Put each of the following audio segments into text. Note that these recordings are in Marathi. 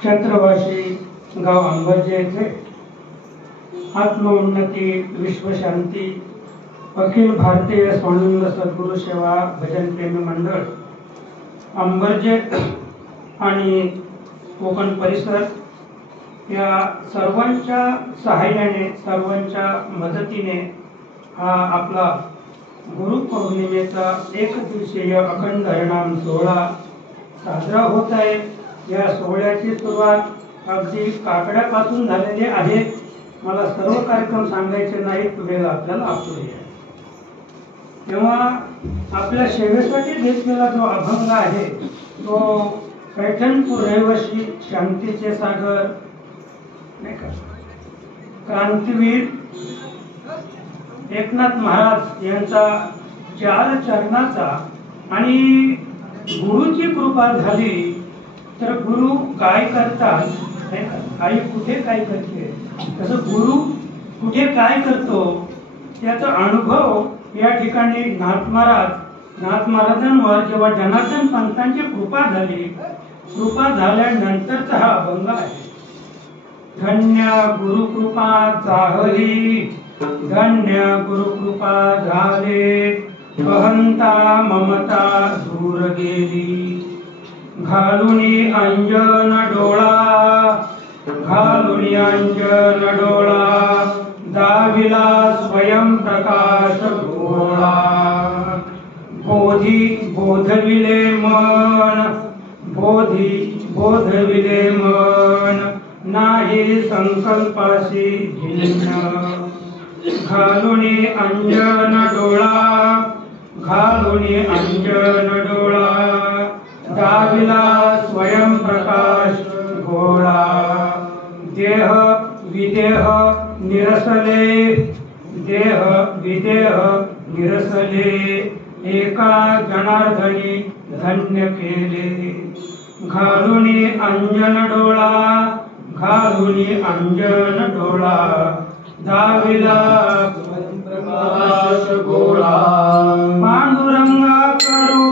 क्षेत्रवासी गाव अंबरजे येथे आत्मोन्नती विश्वशांती अखिल भारतीय स्वानंद सद्गुरु सेवा भजन प्रेमी मंडळ अंबरजे आणि कोकण परिसर या सर्वांच्या सहाय्याने सर्वांच्या मदतीने हा आपला गुरुपौर्णिमेचा एक दिवसीय अखंड हरिनाम सोहळा साजरा होत आहे। या सोहळ्याची सुरुवात अगदी काकड्यापासून झालेली आहे। मला सर्व कार्यक्रम सांगायचे नाहीत, वेळ आपल्याला अपुरी आहे। तेव्हा आपल्या सेवेसाठी घेतलेला जो अभंग आहे तो पैठणपूर रहिवासी शांतीचे सागर क्रांतीवीर एकनाथ महाराज यांचा 4 चरणाचा आणि गुरुची कृपा झाली तर गुरु काय करतात, आई कुठे काय करते, तसं गुरु कुठे काय करतो याचा अनुभव या ठिकाणी नाथ महाराजांवर जेव्हा जनार्दन पंतांची कृपा झाली, कृपा झाल्यानंतरचा हा अभंग आहे। धन्य गुरुकृपा झाली, धन्य गुरुकृपा झाले, अहंता ममता दूर गेली, घालुनी अंजन डोळा, घालुनी अंजन डोळा, दाविला स्वयं प्रकाश गोळा, बोधविले मन, बोधविले मन, नाही संकल्पाशी भिन्न, घालुनी अंजन डोळा, घालुनी अंजन डोळा, दाविला स्वयं प्रकाश गोळा, देह विदेह निरसले, देह विदेह निरसले, एका जनार्दनी धन्य केले, घालुनी अंजन डोळा, घालुनी अंजन डोळा, दाविला प्रकाश गोळा, पांडुरंगा करू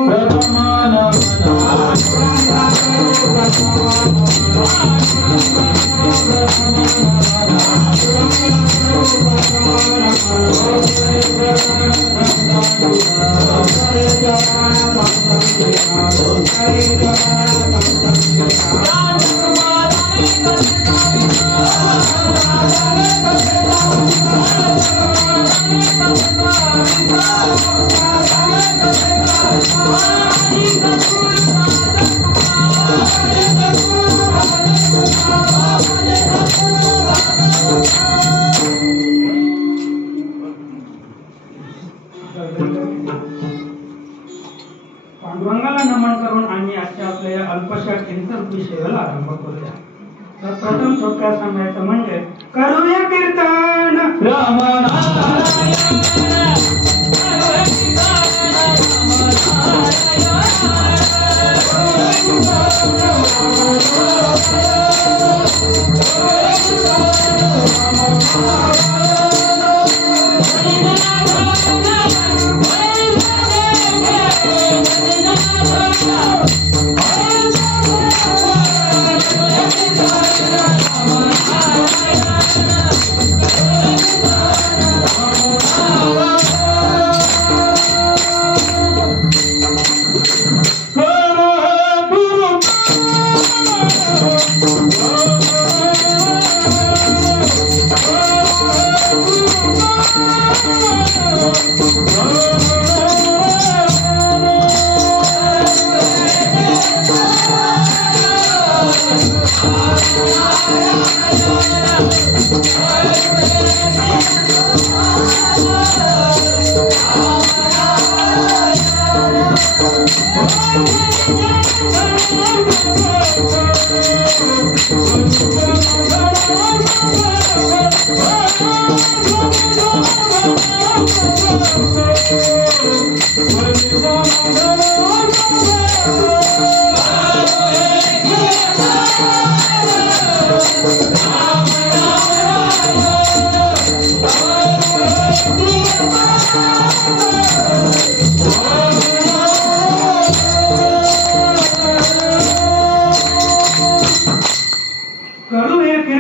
पांडुरंगाला नमन करून आणि आजच्या आपल्या अल्पशा कीर्तन सेवेला आरंभ करूया। तर प्रथम थोडक्यात सांगायचं म्हणजे करूया कीर्तन राम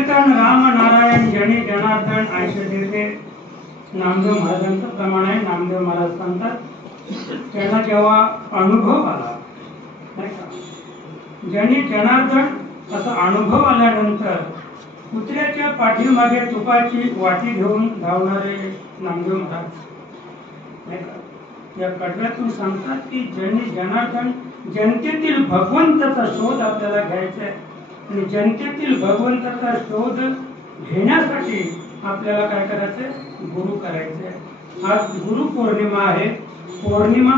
कीर्तन राम नारायण जनी जनार्दन ऐसे देते नामदेव महाराजांचं प्रमाण आहे. नामदेव महाराज सांगतात त्यांना जेव्हा अनुभव आला नाही का, जनी जनार्दन असा अनुभव आल्यानंतर कुत्र्याच्या पाठीमागे तुपाची वाटी घेऊन धावणारे नामदेव महाराज नाही का, या कडव्यातून सांगतात की जनी जनार्दन जनतेतील भगवंताचा शोध आपल्याला घ्यायचा आहे आणि जनतेतील भगवंताचा शोध घेण्यासाठी आपल्याला काय करायचंय, गुरु करायचंय. आज गुरु पौर्णिमा आहे. पौर्णिमा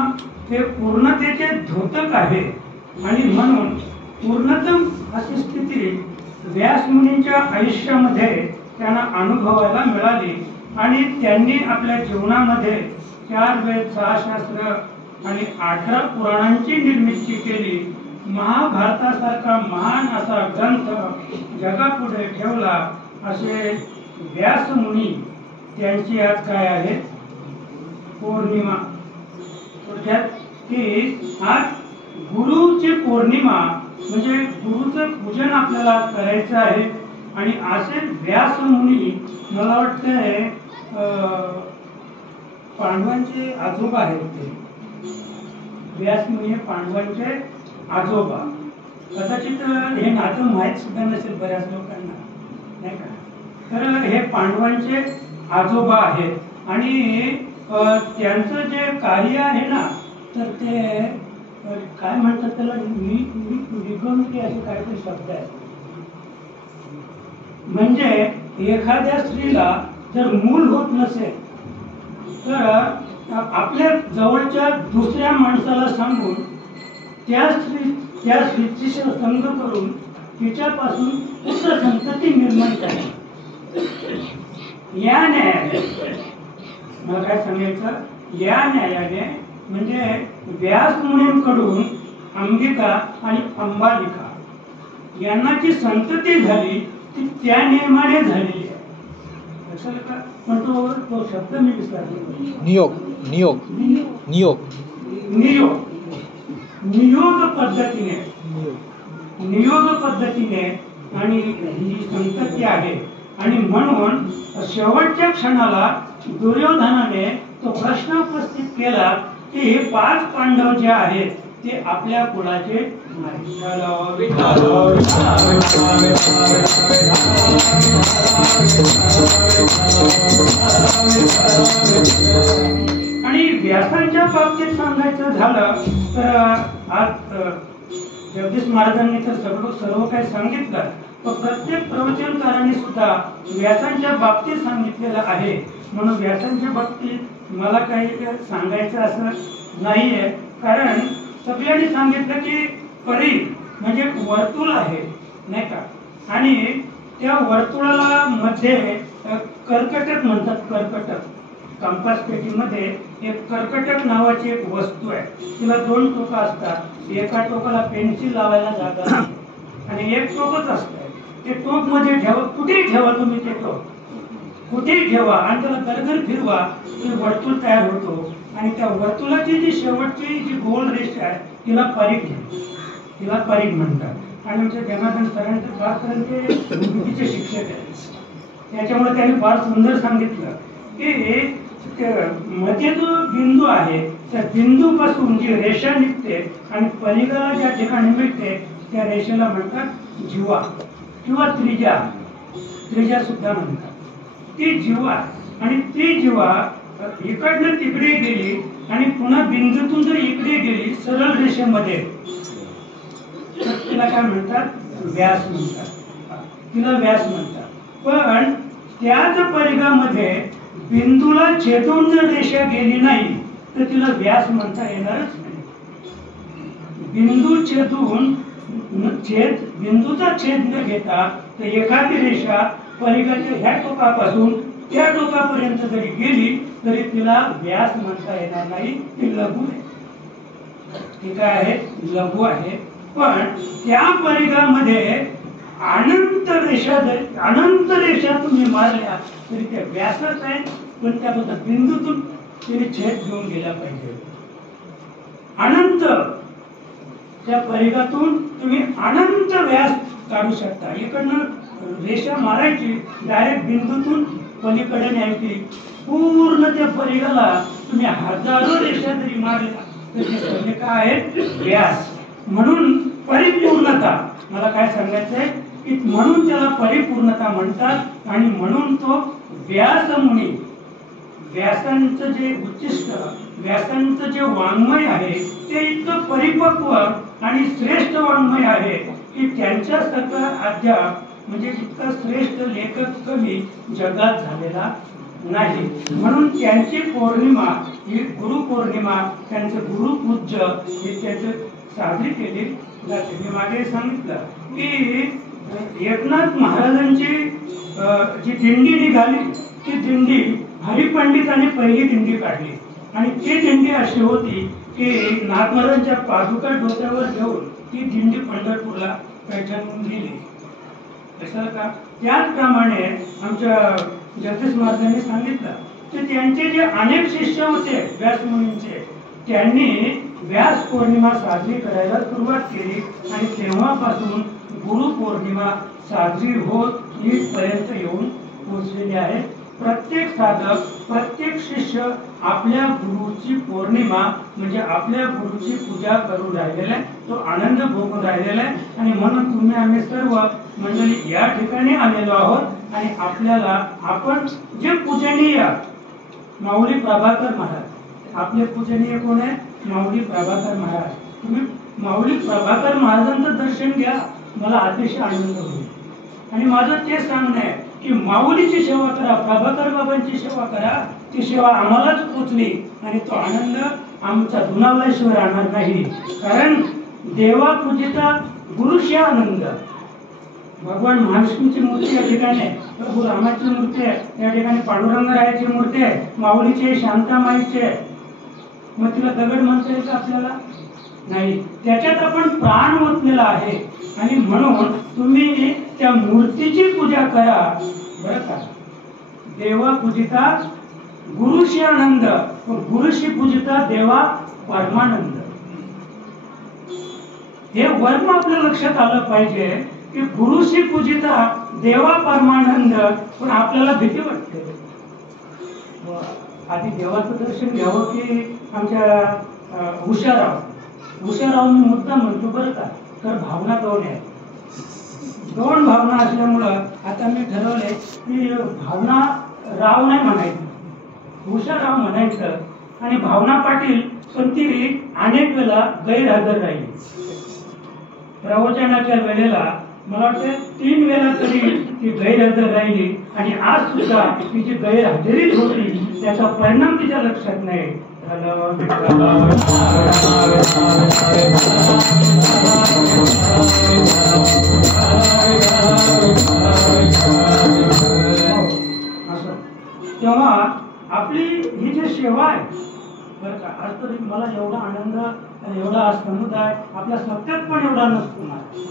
हे पूर्णतेचे द्योतक आहे आणि म्हणून पूर्णतम अशी स्थिती व्यास मुनींच्या आयुष्यामध्ये त्यांना अनुभवायला मिळाली आणि त्यांनी आपल्या जीवनामध्ये 4 वेद 6 शास्त्र आणि 18 पुराणांची निर्मिती केली. महाभारतासारखा महान असा ग्रंथ जगापुढे ठेवला. असे व्यास मुनी त्यांची आज काय आहे, पौर्णिमा. थोडक्यात की आज गुरुची पौर्णिमा म्हणजे गुरुचं पूजन आपल्याला करायचं आहे. आणि असे व्यास मुनी मला वाटतंय पांडवांचे आजोबा आहेत. ते व्यास मुनी पांडवांचे आजोबा. कदाचित हे नातं माहीत सुद्धा नसेल बऱ्याच लोकांना नाही का. तर हे पांडवांचे आजोबा आहेत आणि त्यांचं जे कार्य आहे ना, तर ते काय म्हणतात त्याला, निगमती असे काहीतरी शब्द आहे. म्हणजे एखाद्या स्त्रीला जर मूल होत नसेल तर आपल्या जवळच्या दुसऱ्या माणसाला सांगून त्या स्त्रीची संग करून तिच्यापासून पुत्र संतती निर्माण करणे. या न्यायाने मला काय सांगायचं, या न्यायाने म्हणजे व्यास मुनींकडून अंबिका आणि अंबालिका यांना जी संतती झाली ती त्या नियमाने झालेली आहे. लक्षात का, पण तो शब्द मी विसरलो. नियोग नियोग नियोग नियोग नियोग पद्धतीने नियोग पद्धतीने आणि ही संतती आहे. आणि म्हणून शेवटच्या क्षणाला दुर्योधनाने तो प्रश्न उपस्थित केला की हे 5 पांडव जे आहेत ते आपल्या कुळाचे नाही. आणि व्यासांच्या बाबतीत सांगायचं झालं तर आज जगदीश महाराजांनी तर सर्व काही सांगितलं, पण प्रत्येक प्रवचनकारांनी सुद्धा व्यासांच्या बाबतीत सांगितलेलं आहे. म्हणून व्यासांच्या बाबतीत मला काही सांगायचं असं नाहीये, कारण सगळ्यांनी सांगितलं की परी म्हणजे वर्तुळ आहे नाही का, आणि त्या वर्तुळाला मध्ये कर्कटक म्हणतात. कर्कटक कंपास पेटीमध्ये एक कर्कटक नावाची एक वस्तू आहे. तिला 2 टोकं असतात. एका टोकाला पेन्सिल लावायला जागा नाही आणि एक टोकच असतं. ते टोक मध्ये ठेवा, कुठेही ठेवा तुम्ही, ते टोक कुठेही ठेवा आणि त्याला गरगर फिरवा, ते वर्तुळ तयार होतो. आणि त्या वर्तुळाची जी शेवटची जी गोल रेषा आहे तिला परीघ, तिला परीघ म्हणतात. आणि आमच्या जनार्दन सरांचे फार भूमितीचे शिक्षक आहेत, त्याच्यामुळे त्यांनी फार सुंदर सांगितलं की मध्ये जो बिंदू आहे त्या बिंदूपासून जी रेषा निघते आणि पलीकडे ज्या ठिकाणी मिळते त्या रेषेला म्हणतात जीवा किंवा त्रिज्या. त्रिज्या सुद्धा म्हणतात. ती जीवा आणि ती जीवा इकडनं तिकडे गेली आणि पुन्हा बिंदूतून जर इकडे गेली सरळ रेषेमध्ये तर तिला काय म्हणतात, व्यास म्हणतात. तिला व्यास म्हणतात. पण त्याच परिघामध्ये बिंदूला छेदून जर रेषा गेली नाही तर तिला व्यास म्हणता येणारच नाही. बिंदू छेदून बिंदूचा छेद न घेता तर एखादी रेषा परिघाच्या ह्या टोकापासून त्या टोकापर्यंत जरी गेली तरी तिला व्यास म्हणता येणार नाही. ती लघु आहे. ती काय आहे, लघु आहे. पण त्या परिघामध्ये अनंत रेषा तुम्ही मारल्या तरी त्या व्यासच आहे. पण त्याबद्दल बिंदूतून तिने छेद घेऊन गेला पाहिजे. अनंत त्या परिघातून तुम्ही अनंत व्यास काढू शकता. इकडनं रेषा मारायची, डायरेक्ट बिंदूतून पलीकडे न्यायची. पूर्ण त्या परिघाला तुम्ही हजारो रेषा जरी मारल्या तर ते काय आहे? व्यास. म्हणून परिपूर्णता. मला काय सांगायचंय की म्हणून त्याला परिपूर्णता म्हणतात. आणि म्हणून तो व्यासमुनी, व्यासांचं जे उच्चिष्ट, व्यासांचं जे वाङ्मय आहे ते इतकं परिपक्व आणि श्रेष्ठ वाङ्मय आहे की त्यांच्यासारखा अद्याप म्हणजे इतका श्रेष्ठ लेखक कवी जगात झालेला नाही. म्हणून त्यांची पौर्णिमा ही गुरुपौर्णिमा, त्यांचं गुरुपूज्य हे त्याचं साजरी केली जाते. मी मागे सांगितलं की एकनाथ महाराजांची जी दिंडी निघाली ती दिंडी हरिपंडितांनी पहिली दिंडी काढली. आणि ती दिंडी अशी होती की नाथमहाराजांच्या पादुका डोक्यावर घेऊन ती दिंडी पंढरपूरला पैठणहून गेली. कशाला का? त्याचप्रमाणे आमच्या जगदीश महाराजांनी सांगितलं की त्यांचे जे अनेक शिष्य होते व्यासमुनींचे, त्यांनी व्यास पौर्णिमा साजरी करायला सुरुवात केली. आणि तेव्हापासून गुरुपौर्णिमा साजरी होत इथपर्यंत येऊन पोहोचलेली आहे. प्रत्येक साधक, प्रत्येक शिष्य आपल्या गुरुची पौर्णिमा म्हणजे आपल्या गुरुची पूजा करून राहिलेला आहे, तो आनंद भोगून राहिलेला आहे. आणि म्हणून तुम्ही आम्ही सर्व मंडळी या ठिकाणी आलेलो आहोत. आणि आपल्याला आपण जे पूजनीय माऊली प्रभाकर महाराज, आपले पूजनीय कोण आहे? माऊली प्रभाकर महाराज. तुम्ही माऊली प्रभाकर महाराजांचं दर्शन घ्या, मला अतिशय आनंद होईल. आणि माझं ते सांगणं आहे की माऊलीची सेवा करा, प्रभाकर बाबांची सेवा करा. ती सेवा आम्हालाच पोचली आणि तो आनंद आमचा दुणावल्याशिवाय राहणार नाही. कारण देवा पूजिता गुरुशी आनंद. भगवान महाविष्णूची मूर्ती या ठिकाणी आहे, प्रभू रामाची मूर्ती आहे या ठिकाणी, पांडुरंगरायाची मूर्ती आहे, माऊलीची, शांतामाईची आहे. मग तिला दगड म्हणता येईल का आपल्याला? नाही. त्याच्यात आपण प्राण ओतलेला आहे. आणि म्हणून तुम्ही त्या मूर्तीची पूजा करा बरं का. देवा पूजिता गुरुशी आनंद, गुरुशी पूजिता देवा परमानंद. हे वर्म आपल्या लक्षात आलं पाहिजे की गुरुशी पूजिता देवा परमानंद. पण आपल्याला भीती वाटते. आधी देवाचं दर्शन घ्यावं की आमच्या उषाराव मी मुद्दा म्हणतो बरं का. तर भावना दोन आहेत. दोन भावना असल्यामुळं आता मी ठरवले की भावना राव नाही म्हणायचं, उषाराव म्हणायचं. आणि भावना पाटील पण ती अनेक वेळा गैरहजर राहिली प्रवचनाच्या वेळेला. मला वाटतं 3 वेळा तरी ती गैरहजर राहिली. आणि आज सुद्धा तिची गैरहजेरीच होती, त्याचा परिणाम तिच्या लक्षात नाही. तेव्हा आपली ही जी सेवा आहे बरं का, आज तर मला एवढा आनंद, एवढा समुदाय आपल्या सत्यात पण एवढा नसतो मला.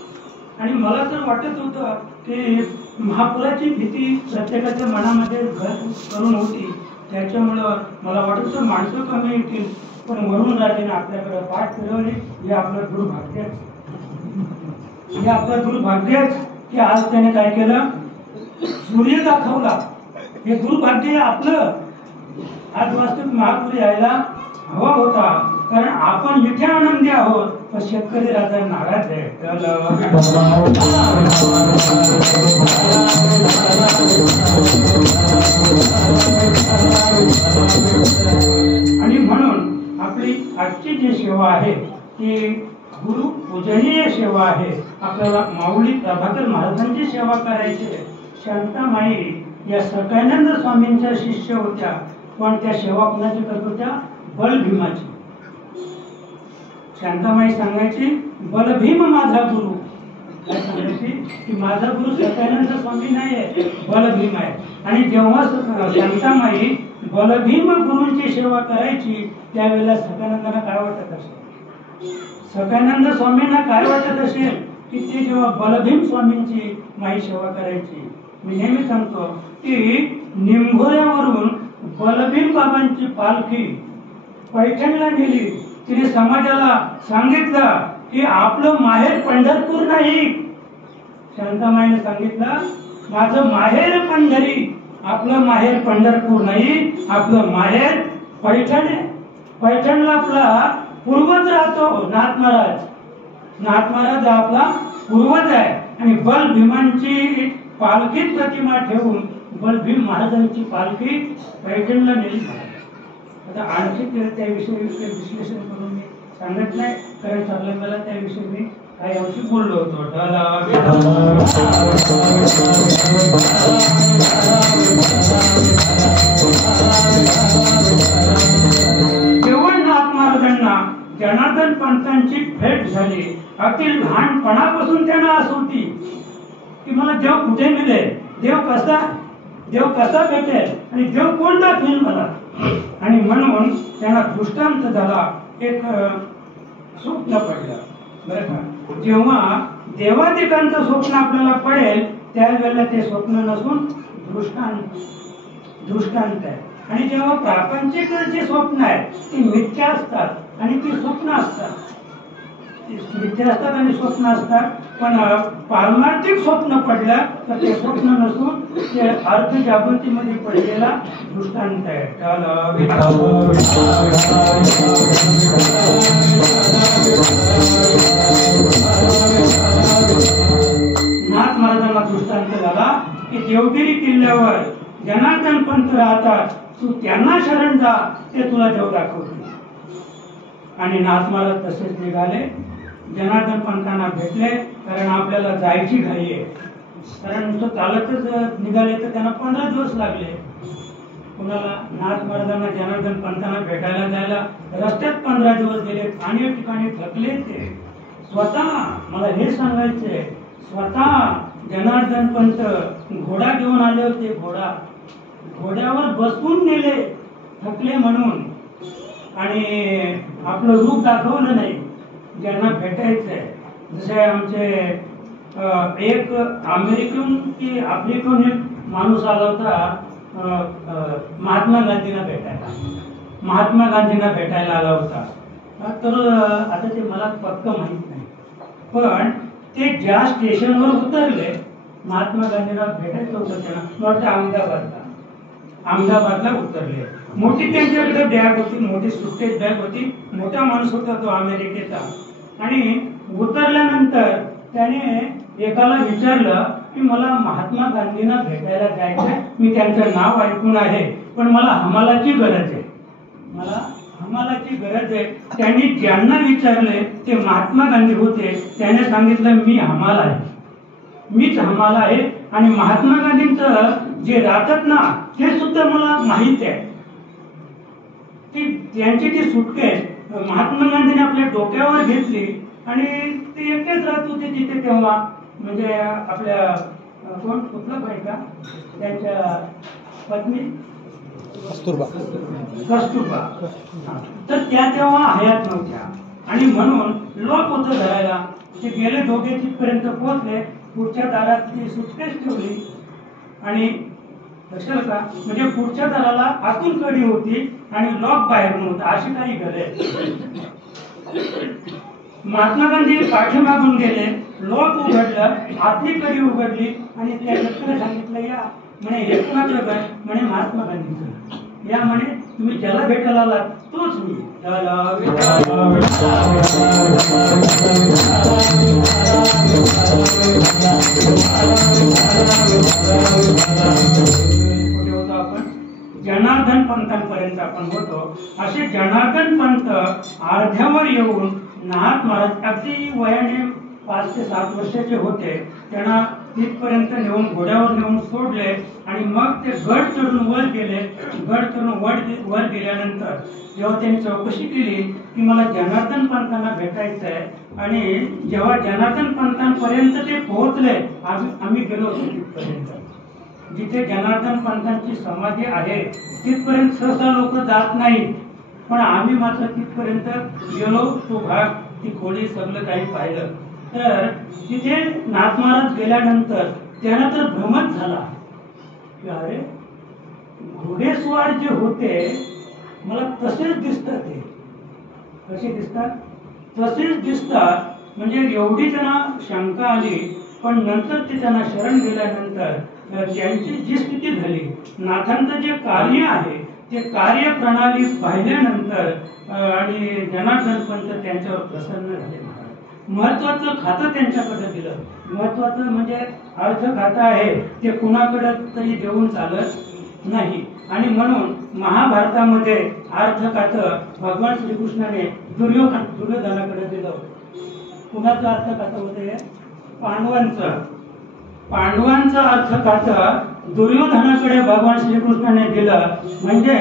आणि मला तर वाटत होतं की महापुराची भीती प्रत्येकाच्या मनामध्ये घर करून होती. त्याच्यामुळं मला वाटत होतं माणसं कमी येतील, पण वरून राजाने आपल्याकडे पाठ फिरवली. हे आपलं दुर्भाग्यच, हे आपलं दुर्भाग्यच की आज त्याने काय केलं? सूर्य दाखवला. हे दुर्भाग्य आपलं. आज वास्तविक महापुर यायला हवा होता, कारण आपण इथे आनंदी आहोत, पण शेतकरी राजा नाराज आहे. आणि म्हणून आपली आजची जी सेवा आहे ती गुरु पूजनीय सेवा आहे. आपल्याला माऊली प्रभाकर महाराजांची सेवा करायची आहे. शांतामाई या सकानंद स्वामींच्या शिष्य होत्या, पण त्या सेवा कोणाची करत होत्या? बलभीमाची. शांतामाई सांगायची बलभीम माझा गुरु. काय सांगायची की माझा गुरु सकानंद स्वामी नाही आहे, बलभीम आहे. आणि जेव्हा शांतामाई बलभीम गुरूंची सेवा करायची त्यावेळेला सकानंदांना काय वाटत असेल? सकानंद स्वामींना काय वाटत असेल की ते जेव्हा बलभीम स्वामींची माई सेवा करायची. मी नेहमी सांगतो की निंभोऱ्यावरून बलभीम बाबांची पालखी पैठणला गेली. तिने समाजाला सांगितलं की आपलं माहेर पंढरपूर नाही, शांतामाईने सांगितलं, माझं माहेर पंढरी, आपलं माहेर पंढरपूर नाही, आपलं माहेर पैठण आहे. पैठणला आपला पूर्वज राहतो नाथ महाराज. नाथ महाराज हा आपला पूर्वज आहे. आणि बल भीमांची पालखीत प्रतिमा ठेवून बल भीम महाराजांची पालखी पैठणला नेली. आता आणखी त्याविषयी विश्लेषण करून मी सांगत नाही, कारण ठरलं मला त्याविषयी मी काही अंशी बोललो होतो. केवळ नाथ महाराजांना जनार्दन पंतांची भेट झाली. अगदी लहानपणापासून त्यांना आस होती की मला देव कुठे मिळेल, देव कसा भेटेल आणि देव कोण दाखवेल मला. आणि म्हणून त्यांना दृष्टांत झाला, एक स्वप्न पडलं. बरं का, जेव्हा देवादिकांचं स्वप्न आपल्याला पडेल त्यावेळेला ते स्वप्न नसून दृष्टांत आहे. आणि जेव्हा प्रापंचिक जे स्वप्न आहेत ती मिथ्या असतात आणि ती स्वप्न असतात, मिथ्या असतात आणि स्वप्न असतात. पण पारमार्थिक स्वप्न पडलं तर ते स्वप्न नसून ते अर्थ जागृतीमध्ये पडलेला दृष्टांत आहे. नाथ महाराजांना दृष्टांत झाला की देवगिरी किल्ल्यावर जनार्दन पंत राहतात, तू त्यांना शरण जा, ते तुला देव दाखवतील. आणि नाथ महाराज तसेच निघाले, जनार्दन पंतांना भेटले. कारण आपल्याला जायची घाई आहे, कारण नुसतं चालतच निघाले तर त्यांना 15 दिवस लागले. कुणाला नाथ महाराजांना जनार्दन पंतांना भेटायला जायला रस्त्यात 15 दिवस गेले. अनेक ठिकाणी थकले ते. स्वतः मला हे सांगायचे, स्वतः जनार्दन पंत घोडा घेऊन आले होते. घोड्यावर बसवून नेले थकले म्हणून. आणि आपलं रूप दाखवलं नाही. ज्यांना भेटायचंय, जसे आमचे एक अमेरिकन की आफ्रिकन एक माणूस आला होता महात्मा गांधींना भेटायला आला होता. तर आता ते मला पक्क माहित नाही, पण ते ज्या स्टेशनवर उतरले, महात्मा गांधींना भेटायचं होतं त्यांना, वाटतं अहमदाबादला उतरले. मोठी त्यांच्याकडे बॅग होती, मोठी सुटकेस बॅग होती. मोठा माणूस होता तो अमेरिकेचा. आणि उतरल्यानंतर त्याने एकाला विचारलं की मला महात्मा गांधींना भेटायला जायचंय, मी त्यांचं नाव ऐकून आहे, पण मला हमालाची गरज आहे. त्यांनी ज्यांना विचारले ते महात्मा गांधी होते. त्याने सांगितलं मीच हमाला आहे. आणि महात्मा गांधींचं जे राहतात ना ते सुद्धा मला माहित आहे. त्यांची ती सुटकेस महात्मा गांधींनी आपल्या डोक्यावर घेतली आणि ते एकटेच राहत होते तिथे तेव्हा. म्हणजे आपल्या कुठला बायका त्यांच्या पत्नी कस्तुरबा, तर त्या तेव्हा हयात नव्हत्या. आणि म्हणून लोक होतं धरायला. ते गेले, दोघे तिथपर्यंत पोहोचले. पुढच्या दारात ती सुटकेस ठेवली आणि लक्षात का, म्हणजे पुढच्या दाराला आतून कडी होती आणि लॉक बाहेर नव्हता, अशी काही घरे. महात्मा गांधी पाठीमागून गेले, लॉक उघडलं, आतली कडी उघडली आणि त्या व्यक्तीला सांगितलं या म्हणे हे कुणाचं काय, म्हणे महात्मा गांधीचं. या म्हणे तुम्ही ज्याला भेटायला आलात तोच मी. जनार्दन पंतांपर्यंत आपण होतो. असे जनार्दन पंत अर्ध्यावर येऊन नाथ महाराज अगदी वयाने 5 ते 7 वर्षाचे होते. त्यांना तिथपर्यंत नेऊन घोड्यावर नेऊन सोडले आणि मग ते गड चढून वर गेले. गड चढून वर गेल्यानंतर जेव्हा त्यांनी चौकशी केली की मला जनार्दन पंतांना भेटायचं आहे, आणि जेव्हा जनार्दन पंतांपर्यंत ते पोहोचले, आम्ही गेलो होतो तिथपर्यंत, जिथे जनार्दन पंतांची समाधी आहे तिथपर्यंत सहसा लोक जात नाहीत, पण आम्ही मात्र तिथपर्यंत गेलो. तो भाग, ती खोली, सगळं काही पाहिलं. तर तिथे नाथ महाराज गेल्यानंतर त्यांना तर भ्रमच झाला की अरे घोडेस्वार जे होते मला तसेच दिसतात. ते कसे दिसतात? तसेच दिसतात. म्हणजे एवढी त्यांना शंका आली पण नंतर ते त्यांना शरण गेल्यानंतर त्यांची जी स्थिती झाली, नाथांचं जे कार्य आहे ते कार्य प्रणाली पाहिल्यानंतर आणि जनार्दन पंत त्यांच्यावर प्रसन्न झाले. महत्वाचं खातं त्यांच्याकडे दिलं. महत्वाचं म्हणजे अर्थ खातं आहे ते कुणाकडे तरी देऊन चालत नाही. आणि म्हणून महाभारतामध्ये अर्थ खातं भगवान श्रीकृष्णाने दुर्योधनाकडे दिलं. कुणाचं अर्थ खातं होते? पांडवांचं अर्थ खातं दुर्योधनाकडे भगवान श्रीकृष्णाने दिलं. म्हणजे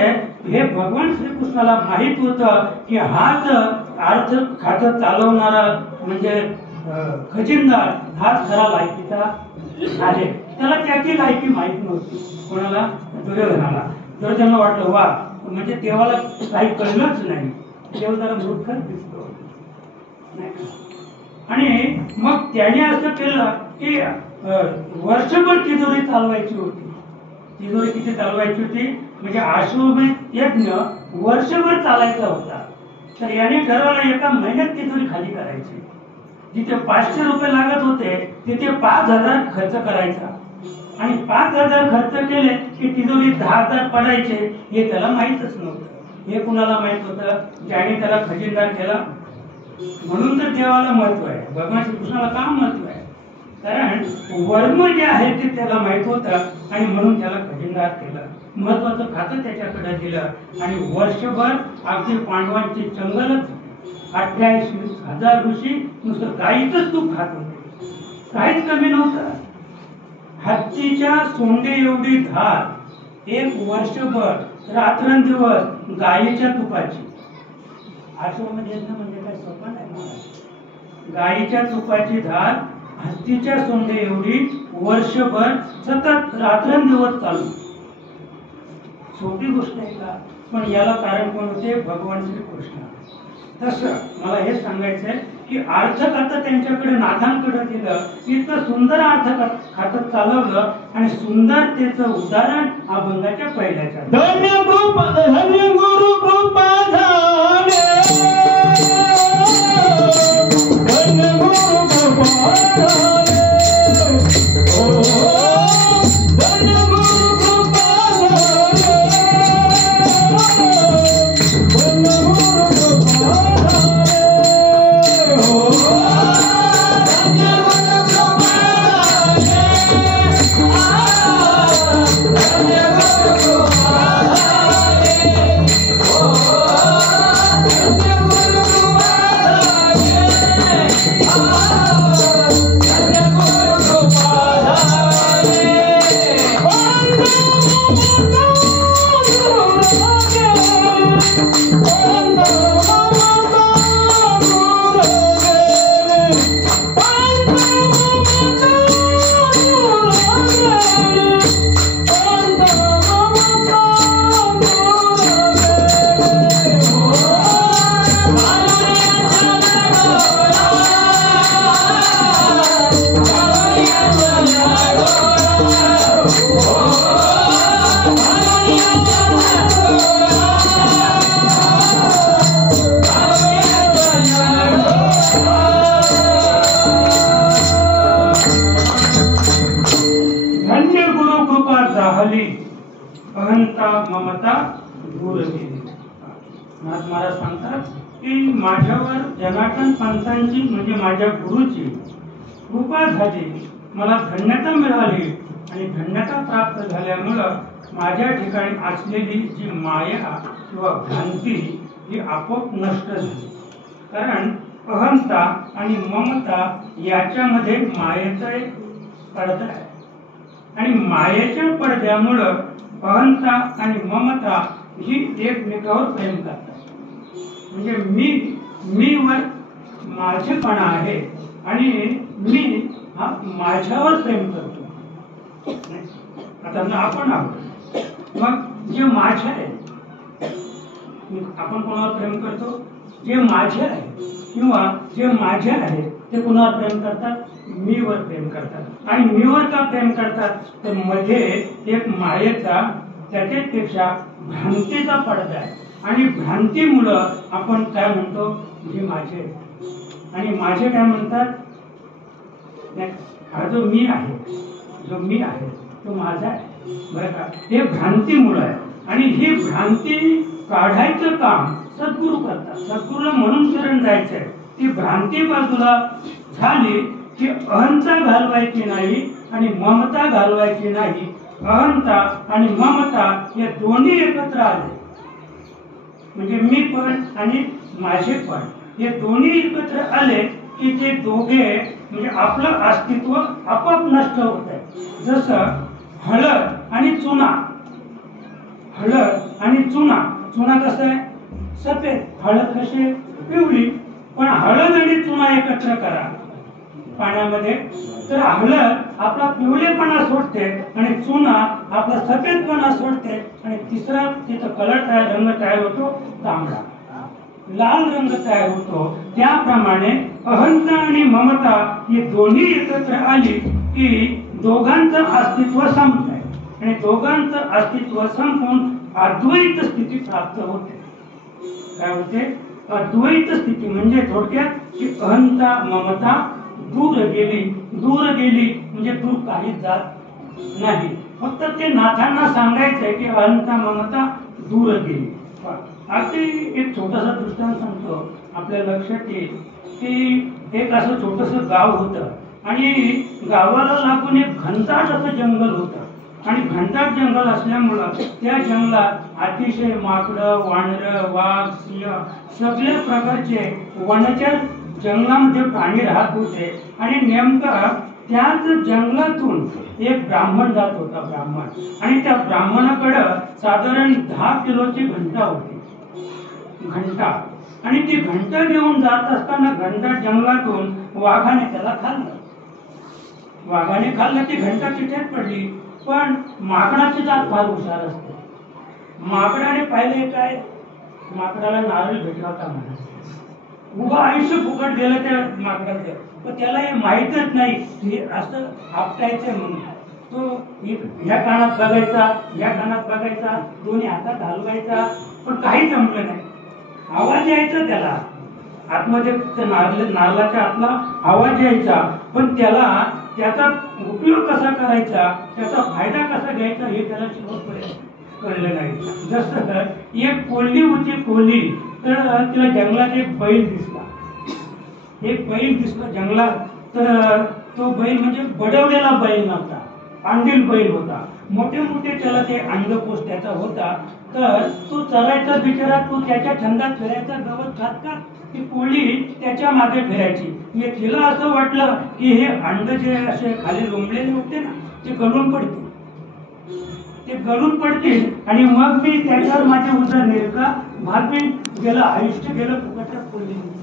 हे भगवान श्रीकृष्णाला माहित होतं की हाच अर्थ खातं चालवणारा म्हणजे खजिनदार हाच खरा लायकीचा आहे. त्याला त्याची लायकी माहित नव्हती. कोणाला? दुर्योधनाला. दुर्योधनाला वाटलं वा म्हणजे देवाला काही कळलंच नाही, देव जरा मूर्खच दिसतो. आणि मग त्याने असं केलं की वर्षभर तिजोरी चालवायची होती. तिजोरी किती चालवायची होती? म्हणजे अश्वमेध यज्ञ वर्षभर चालायचा होता. तर याने ठरवलं एका महिन्यात तिजोरी खाली करायची. जिथे 500 रुपये लागत होते तिथे 5000 खर्च करायचा. आणि 5000 खर्च केले की तिजोरी 10,000 पडायचे. हे त्याला माहीतच नव्हतं. हे कुणाला माहित होतं? ज्याने त्याला खजिनदार केला. म्हणून तर देवाला महत्व आहे, भगवान श्रीकृष्णाला का महत्व आहे? कारण वर्म जे आहे ते त्याला माहित होतं आणि म्हणून त्याला खजिनदार केलं. महत्वाचं खातं त्याच्याकडे दिलं आणि वर्षभर अगदी पांडवांची चंगलच. 88,000 ऋषी नुसतं गाईचंच तूप खात होते, काहीच कमी नव्हतं. हत्तीच्या सोंडे एवढी धार एक वर्षभर रात्रंदिवस गाईच्या तुपाची. आश्रम यज्ञ म्हणजे काय सोपं नाही महाराज. गाईच्या तुपाची धार हत्तीच्या सोंडे एवढी वर्षभर सतत रात्रंदिवस चालू. सोपी गोष्ट आहे का? पण याला कारण कोण होते? भगवान श्रीकृष्ण. तसं मला हे सांगायचंय की अर्थ खातं त्यांच्याकडे नाथांकडे दिलं. इतकं सुंदर अर्थ खातं चालवलं आणि सुंदरतेचं उदाहरण अभंगाच्या पहिल्याच्या. धन्य गुरु कृपा झाले, धन्य गुरु कृपा झाले, ओ धन्य गुरु कृपा झाले, धन्य गुरु कृपा झाले, ओ धन्य गुरु कृपा झाले, धन्य गुरु कृपा झाले, ओ धन्य गुरु कृपा झाले, धन्य गुरु कृपा झाले. अहंता ममता दूर गेली. नाथ महाराज सांगतात की माझ्यावर जनार्दन पंतांची म्हणजे माझ्या गुरुची कृपा झाली, मला धन्यता मिळाली आणि धन्यता प्राप्त झाल्यामुळं माझ्या ठिकाणी असलेली जी माया किंवा भ्रांती ही आपोआप नष्ट झाली. कारण अहंता आणि ममता याच्यामध्ये मायेचा एक पडदा आहे आणि मायेच्या पडद्यामुळं अहंता आणि ममता ही एकमेकावर प्रेम करतात. म्हणजे मीवर माझेपणा आहे आणि मी हा माझ्यावर प्रेम करतो. आता आपण आहोत, मग जे माझे आहे आपण कोणावर प्रेम करतो? जे माझे आहे किंवा जे माझे आहे ते कुणावर प्रेम करतात? मीवर प्रेम करतात. आणि मीवर का प्रेम करतात? तर मध्ये एक मायेचा त्याच्यापेक्षा भ्रांतीचा पडदा आहे आणि भ्रांतीमुळं आपण काय म्हणतो? जे माझे. आणि माझे काय म्हणतात? हा जो मी आहे तो माझा आहे, बरं का. हे भ्रांतीमुळे आहे आणि ही भ्रांती काढायचं काम सद्गुरू करतात. सद्गुरूला म्हणून शरण जायचंय. ती भ्रांती बाजूला झाली की अहंता घालवायची नाही आणि ममता घालवायची नाही. अहंता आणि ममता हे दोन्ही एकत्र आले म्हणजे मी पण आणि माझे पण हे दोन्ही एकत्र आले की ते दोघे म्हणजे आपलं अस्तित्व आपोआप नष्ट होत आहे. जसं हळद आणि चुना, चुना कसं आहे सफेद, हळद कशी पिवळी. पण हळद आणि चुना एकत्र करा पाण्यामध्ये तर हळद आपला पिवळेपणा सोडते आणि चुना आपला सफेदपणा सोडते आणि तिसरा तिथं कलर रंग तयार होतो तांबडा, लाल रंग तयार होतो. त्याप्रमाणे अहंता आणि ममता ही दोन्ही एकत्र आली की दोघांचं अस्तित्व संपत आहे आणि दोघांचं अस्तित्व संपून अद्वैत स्थिती प्राप्त होते. काय होते? अद्वैत स्थिती म्हणजे थोडक्यात की अहंता ममता दूर गेली म्हणजे दूर काहीच जात नाही. फक्त ते नाथांना सांगायचंय की अहंता ममता दूर गेली. अगदी एक छोटासा दृष्टांत सांगतो आपल्या लक्षात येईल की एक असं छोटंसं गाव होतं आणि गावाला लागून एक घनदाट असं जंगल होतं आणि घनदाट जंगल असल्यामुळं त्या जंगलात अतिशय माकडं, वानरं, वाघ, सिंह सगळ्या प्रकारचे वनचर जंगलामध्ये प्राणी राहत होते. आणि नेमका त्याच जंगलातून एक ब्राह्मण जात होता, ब्राह्मण. आणि त्या ब्राह्मणाकडं साधारण 10 किलोची घंटा होती, घंटा. आणि ती घंटा घेऊन जात असताना घनदाट जंगलातून वाघाने त्याला खाल्लं. ती घंटा तिथेच पडली. पण माकडाची जात फार हुशार असते. माकडाने पाहिले काय, माकडाला नारळ भेटला होता म्हणा. उभं आयुष्य फुकट गेलं त्या माकडाचं. पण त्याला हे माहीतच नाही हे असं आपटायचंय म्हणून. तो ह्या कानात बघायचा, दोन्ही हातात हलवायचा, पण काही जमलं नाही. आवाज यायचा त्याला आतमध्ये, नारळाच्या आतला आवाज यायचा, पण त्याला त्याचा उपयोग कसा करायचा, त्याचा फायदा कसा घ्यायचा हे त्याला शेवटपर्यंत कळलं नाही. जसं एक कोल्ही होती, तर तिला जंगलात एक बैल दिसला जंगलात. तर तो बैल म्हणजे बडवलेला बैल नव्हता, अंडील बैल होता. मोठे त्याला ते अंडकोश त्याचा होता. तर तो चरायचा बिचारा, तो त्याच्या छंदात फिरायचा, गवत खात ती कोळी त्याच्या मागे फिरायची. तिला असं वाटलं की हे अंड जे असे खाली लोंबलेले होते ना ते गळून पडतील आणि मग मी त्याच्यावर माझे उदरनिर्वाह भागवीन. गेलं आयुष्य गेलं फुकटच्या कोळीने.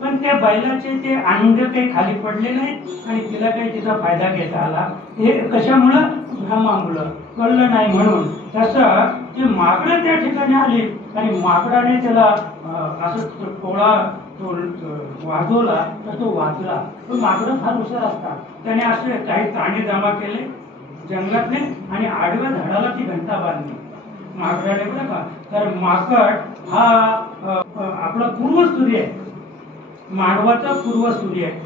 पण त्या बैलाचे ते अंड काही खाली पडले नाहीत आणि तिला काही तिचा फायदा घेता आला. हे कशामुळं? भ्रमामुळं, कळलं नाही म्हणून. तसं ते माकडं त्या ठिकाणी आली आणि माकडाने त्याला असं टोळा वाजवला तर तो वाजला. पण माकडं फार हुशार असतात. त्याने असे काही ताणे जमा केले जंगलातले आणि आडव्या झाडाला ती घंटा बांधली माकडाने, बरं का. तर माकड हा आपला पूर्वसूर्य आहे, मानवाचा पूर्वसूर्य आहे.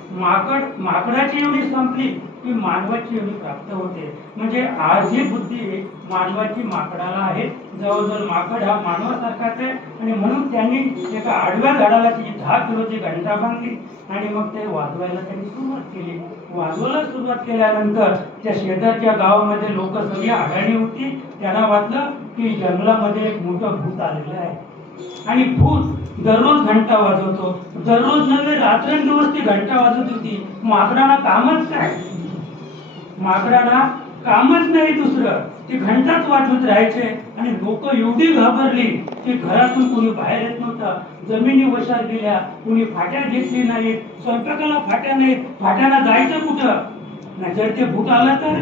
माकडाची एवढी संपली की मानवाची एवढी प्राप्त होते. म्हणजे आज ही बुद्धी मानवाची माकडाला आहे. जवळजवळ माकड हा मानवासारखाच आहे. आणि म्हणून त्यांनी एका आडव्या झाडाला ती 10 किलोची घंटा बांधली आणि मग ते वाजवायला त्यांनी सुरुवात केली. वाजवायला सुरुवात केल्यानंतर त्या शेजारच्या गावामध्ये लोक सगळी आढळणी होती. त्यांना वाटलं की जंगलामध्ये एक मोठं भूत आलेलं आहे आणि भूत दररोज घंटा वाजवतो. दररोज नव्हे, रात्रंदिवस ती घंटा वाजवत होती. माकडाला कामच नाही दुसरं, ती घंटाच वाजवत राहायचे. आणि लोक एवढी घाबरली की घरातून कोणी बाहेर येत नव्हतं. जमिनी वशार गेल्या, कोणी फाट्या घेतली नाहीत, स्वयंपाकाला फाट्या नाहीत. फाट्याला जायचं कुठं? नाही जर ते भूत आलं तर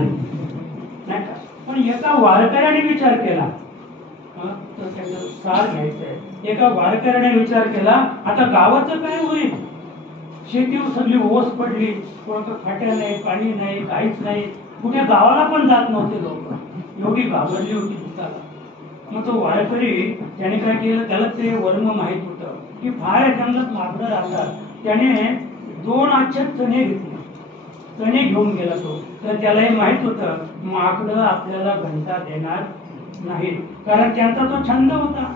नाही का. पण एका वारकऱ्याने विचार केला, सार घ्यायचंय. एका वारकऱ्याने विचार केला, आता गावाचं काय होईल? शेती सगळी ओस पडली, कोणतं फाट्या नाही, पाणी नाही, काहीच नाही. कुठे गावाला पण जात नव्हते लोक, एवढी घाबरली होती भूताला. मग तो वारकरी त्याने काय केलं, त्याला ते वर्म माहित होतं की फार जंगलात माकडं राहतात. त्याने 2 अच्छे चणे घेतले चणे घेऊन गेला तो, तर त्यालाही माहित होतं माकडं आपल्याला घंटा देणार नाही, कारण त्यांचा तो छंद होता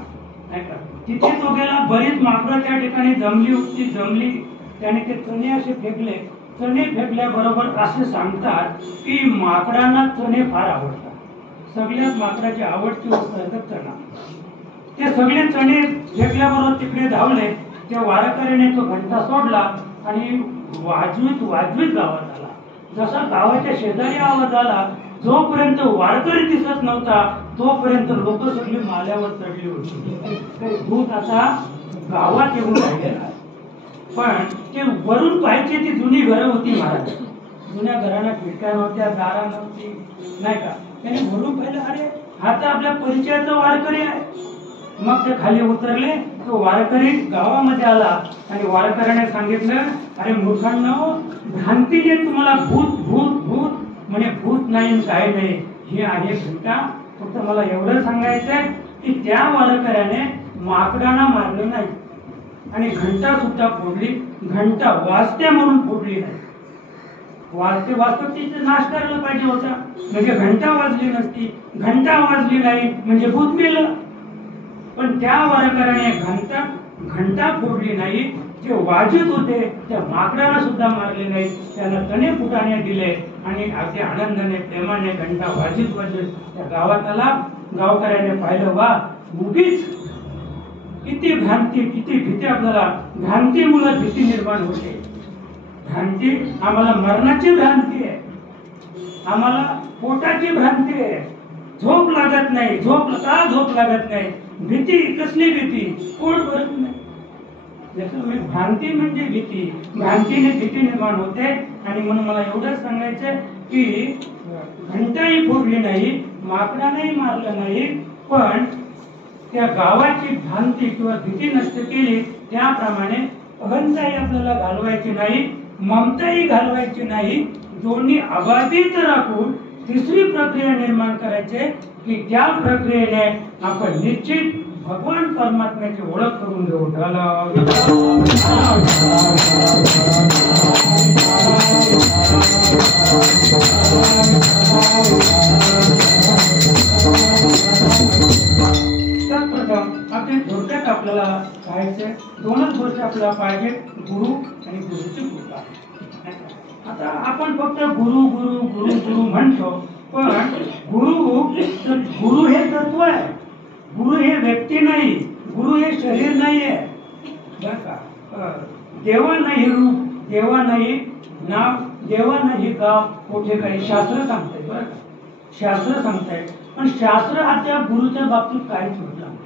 नाही का. तिथे तो गेला, बरीच माकडं त्या ठिकाणी जमली. त्याने ते चणे असे फेकले. चणे फेकल्याबरोबर असे सांगतात की माकडांना चणे फार आवडतात. सगळ्यात माकडाची आवडती वस्तू आहे चणा. ते सगळे चणे फेकल्याबरोबर तिकडे धावले. त्या वारकऱ्याने तो घंटा सोडला आणि वाजवीत गावात आला. जसा गावाच्या शेजारी आवाज आला, जोपर्यंत वारकरी दिसत नव्हता तोपर्यंत लोक सगळी माल्यावर चढली होती. भूत आता गावात येऊन राहिलेला आहे. पण ते वरून पाहायचे ती जुनी घरं होती महाराज. जुन्या घरांना खिडक्या नव्हत्या, दारा नव्हती नाही का. त्याने वरून पाहिलं, अरे हा तर आपल्या परिचयाचा वारकरी आहे. मग ते खाली उतरले. तो वारकरी गावामध्ये आला आणि वारकऱ्याने सांगितलं, अरे मूर्खांनो, भ्रांतीने तुम्हाला भूत भूत भूत म्हणे भूत नाही काय नाही, हे आहे घंटा. फक्त मला एवढं सांगायचंय की त्या वारकऱ्याने माकडांना मारलं नाही आणि घंटा सुद्धा फोडली. घंटा वाजते म्हणून फोडली नाही. वाजते तिथे नाश करायला पाहिजे होता, म्हणजे घंटा वाजली नसती. घंटा वाजली नाही म्हणजे भूत मेलं. पण त्या वारकऱ्याने घंटा फोडली नाही. जे वाजत होते त्या माकडाला सुद्धा मारले नाही. त्याला तणे फुटाणे दिले आणि अगदी आनंदाने प्रेमाने घंटा वाजत त्या गावात आला. गावकऱ्याने पाहिलं, वा उगीच किती भ्रांती, किती भीती. आपल्याला भ्रांतीमुळे भीती निर्माण होते. भ्रांती आम्हाला मरणाची भ्रांती आहे, आम्हाला पोटाची भ्रांती आहे. झोप लागत नाही. झोप लागत नाही. भीती, कसली भीती? पोट भरत नाही. भ्रांती म्हणजे भीती. भ्रांतीने भीती निर्माण होते. आणि म्हणून मला एवढंच सांगायचं की घंटाही फोडली नाही, माकडानेही मारलं नाही, पण त्या गावाची भ्रांती किंवा भीती नष्ट केली. त्याप्रमाणे अहंताही आपल्याला घालवायची नाही, ममताही घालवायची नाही. दोन्ही अबाधित राखून तिसरी प्रक्रिया निर्माण करायचे की त्या प्रक्रियेने आपण निश्चित भगवान परमात्म्याची ओळख करून घेऊ. सर्वप्रथम आपली थोडक्यात आपल्याला पाहायचे दोनच गोष्टी आपल्याला पाहिजे, गुरु आणि गुरुची कृपा. आता आपण फक्त गुरु गुरु गुरु गुरु म्हणतो, पण गुरु हे तत्व आहे. गुरु हे व्यक्ती नाही, गुरु हे शरीर नाहीये. देवा नाही रूप, देवा नाही नाव, देवा नाही गाव, कुठे काही शास्त्र सांगताय. बरं का, शास्त्र सांगताय, पण शास्त्र आता गुरुच्या बाबतीत काहीच होत नाही.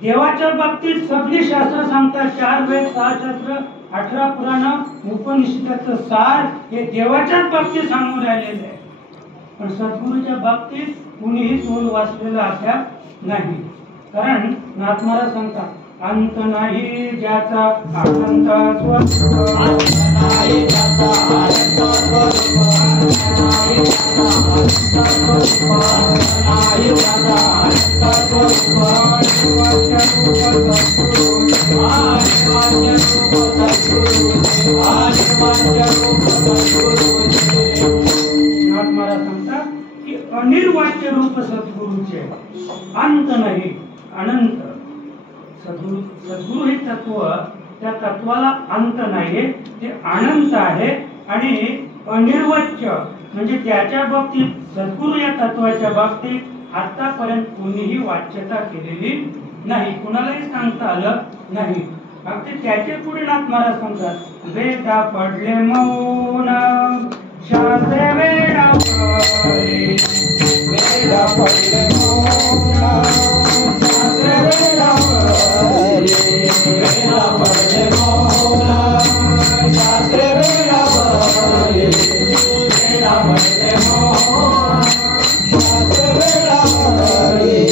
देवाच्या बाबतीत सगळी शास्त्र सांगतात. 4 वेद, 6 शास्त्र, 18 पुराण, उपनिषदाचं सार हे देवाच्याच बाबतीत सांगून राहिलेलं आहे. पण सद्गुरूच्या बाबतीत कुणीही तोल वाचलेला अशा नाही. कारण नाथ महाराज सांगतात, अंत नाही ज्याचा अनंत स्वरूप, नाही ज्याचा अनंत स्वरूप, नाही ज्याचा अनंत स्वरूप, नाही ज्याचा अनंत स्वरूप, नाथ महाराज सांगतात की अनिर्वाच्य रूप सद्गुरूचे, अंत नाही अनंत. सद्गुरु हे तत्व, त्या तत्वाला अंत नाही, ते अनंत आहे आणि अनिर्वाच्य. म्हणजे त्याच्या बाबतीत, सद्गुरु या तत्वाच्या बाबतीत आतापर्यंत कोणीही वाच्यता केलेली नाही, कुणालाही सांगता आलं नाही. अगदी त्याचे पुढे नाथ महाराज सांगतात, वेदा पडले मौन, शास्त्रे वेडा पडले, वेदा पडले मौन, शास्त्रे वेडा पडले, वेदा पडले मौन, शास्त्रे वेडा पडले, वेदा पडले मौन, शास्त्रे वेडा पडले,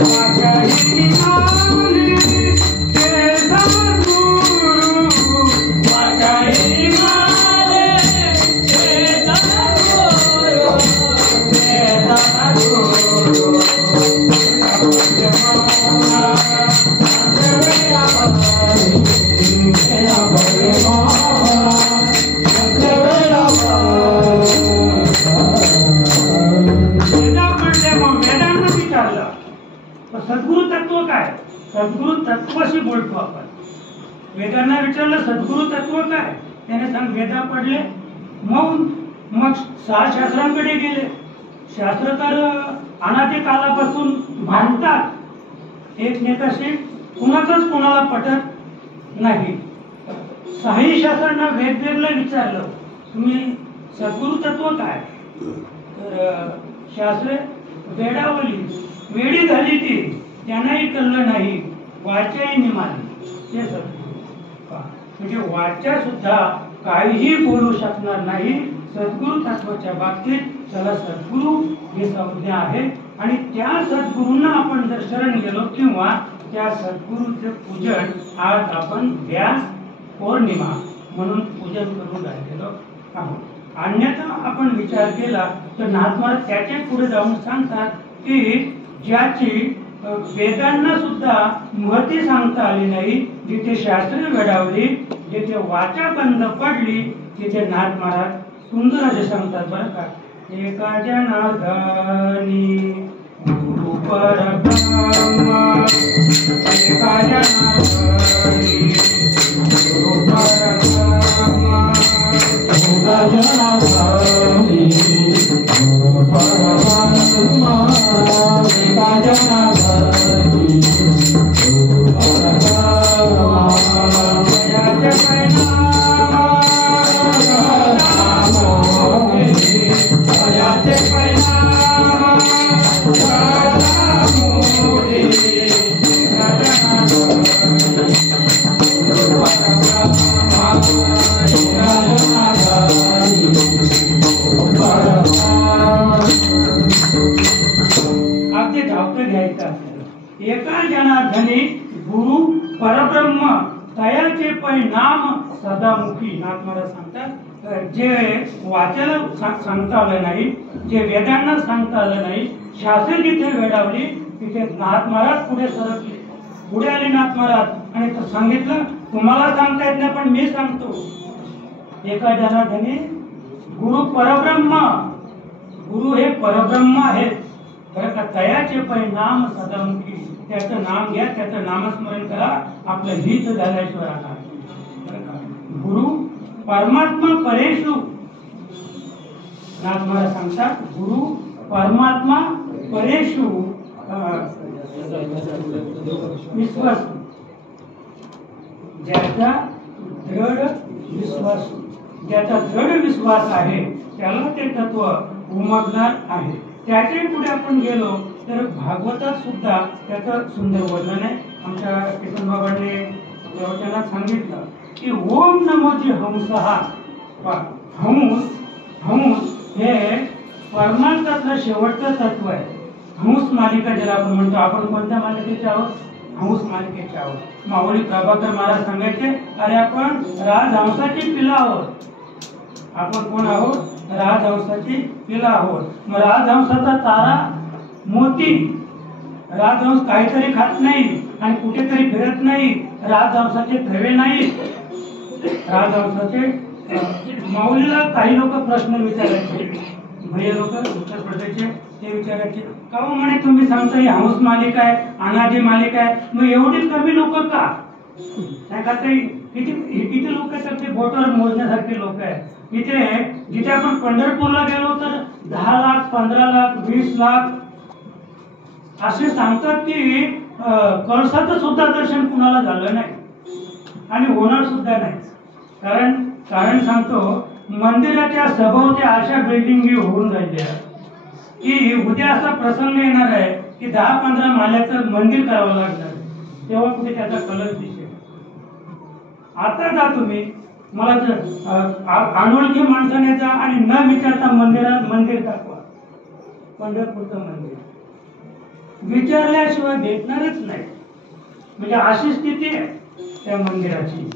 वाचाही माने ते सद्गुरु, वाचाही माने ते सद्गुरु, ते सद्गुरु, वेदा पडले मौन, शास्त्रे वेडा सद्गुरु तत्व काय? सद्गुरु तत्वाशी बोलतो आपण. वेदांना विचारलं सद्गुरु तत्व काय? त्याने सांग वेदा पडले मौन. मग 6 शास्त्रांकडे गेले. शास्त्रकार अनादी कालापासून भांडतात एकमेकाशी, कुणाचंच कोणाला पटत नाही. 6 शास्त्रांना वेगवेगळं विचारलं तुम्ही सद्गुरु तत्व काय? तर शास्त्रे वेडावली, वेडी झाली ती, त्यांनाही कळलं नाही, वाचाही निमाली. ते सद्गुरु म्हणजे वाचा सुद्धा काहीही बोलू शकणार नाही सद्गुरु तत्वाच्या बाबतीत. त्याला सद्गुरु ही संज्ञा आहे. आणि त्या सद्गुरूंना आपण जर शरण गेलो किंवा त्या सद्गुरूचे पूजन आज आपण व्यास पौर्णिमा म्हणून पूजन करून राहिलेलो आहोत. अन्यथा आपण विचार केला तर महात्मा त्याचे पुढे जाऊन सांगतात की ज्याची वेदांना सुद्धा महती सांगता आली नाही, जिथे शास्त्रे वेडावली, जिथे वाचा बंद पडली, तिथे नाथ महाराज सुंदर असे सांगतात बरं का. एका जनार्दनी गुरु परब्रह्म, एका जनार्दनी गुरु परब्रह्म, एका जनार्दनी गुरु परब्रह्म, एका जनार्दनी गुरु परब्रह्म. अगदी धावतं घ्यायचं असेल. एका जनार्दनी गुरु परब्रह्म तयाचे परिणाम सदामुखी. नाथ महाराज सांगतात जे वाचायला सांगता आलं नाही, जे वेदांना सांगता आलं नाही, शास्त्र जिथे वेडावली तिथे नाथ महाराज पुढे सरकले. पुढे आले नाथ महाराज आणि सांगितलं तुम्हाला सांगता येत नाही पण मी सांगतो. एका जनार्दनी गुरु परब्रह्म, गुरु हे परब्रह्म आहेत बरं का. तयाचे परिणाम सदामुखी. त्याचं नाम घ्या, त्याचं नामस्मरण करा, आपलं हित झाल्याशिवाय राहणार बरं का. गुरु परमात्मा परेशु. नाथ महाराज सांगतात गुरु परमात्मा परेशु विश्वास. ज्याचा दृढ विश्वास, ज्याचा दृढ विश्वास आहे त्याला ते तत्व उमगणार आहे. त्याच्या पुढे आपण गेलो तर भागवतात सुद्धा त्याचं सुंदर वर्णन आहे. आमच्या किसन बाबांनी प्रवचनात सांगितलं की ओम नमोजी हंसहा. हंस, हंस हे परमार्थातलं शेवटचं तत्व आहे. हंस मालिका ज्याला आपण म्हणतो. आपण कोणत्या मालिकेचे आहोत? हंस मालिकेचे आहोत. माऊली प्रभाकर महाराज सांगायचे अरे आपण राजहंसाची पिलं आहोत. आपण कोण आहोत? राजहंसाची पिलं आहोत. मग राजहंसाचा तारा मोती. राजहंस काहीतरी खात नाही आणि कुठेतरी फिरत नाही. राजहंसाचे थवे नाही. राजहंसाचे माऊलीला काही लोक प्रश्न विचारायचे, भैया लोक उत्तर प्रदेशचे, ते विचारायचे का म्हणे तुम्ही सांगता ही हंस मालिका आहे, अनादी मालिका आहे, मग एवढी कमी लोक का? नाही का तरी किती लोक आहेत ते बोटावर मोजण्यासारखे लोक आहेत. इथे जिथे आपण पंढरपूरला गेलो तर 10 लाख, 15 लाख, 20 लाख असे सांगतात की कळसाचं सुद्धा दर्शन कुणाला झालं नाही आणि होणार सुद्धा नाही. कारण सांगतो मंदिराच्या सभोवत्या अशा बिल्डिंगी होऊन राहिल्या की उद्या असा प्रसंग येणार आहे की 10-15 माल्याचं मंदिर करावं लागणार, तेव्हा कुठे त्याचा कलर दिसेल. आता जा तुम्ही, मला अनोळखी माणसाने जा आणि न विचारता मंदिर दाखवा. पंढरपूरचं मंदिर विचारल्याशिवाय भेटणारच नाही. म्हणजे अशी स्थिती आहे त्या मंदिराची.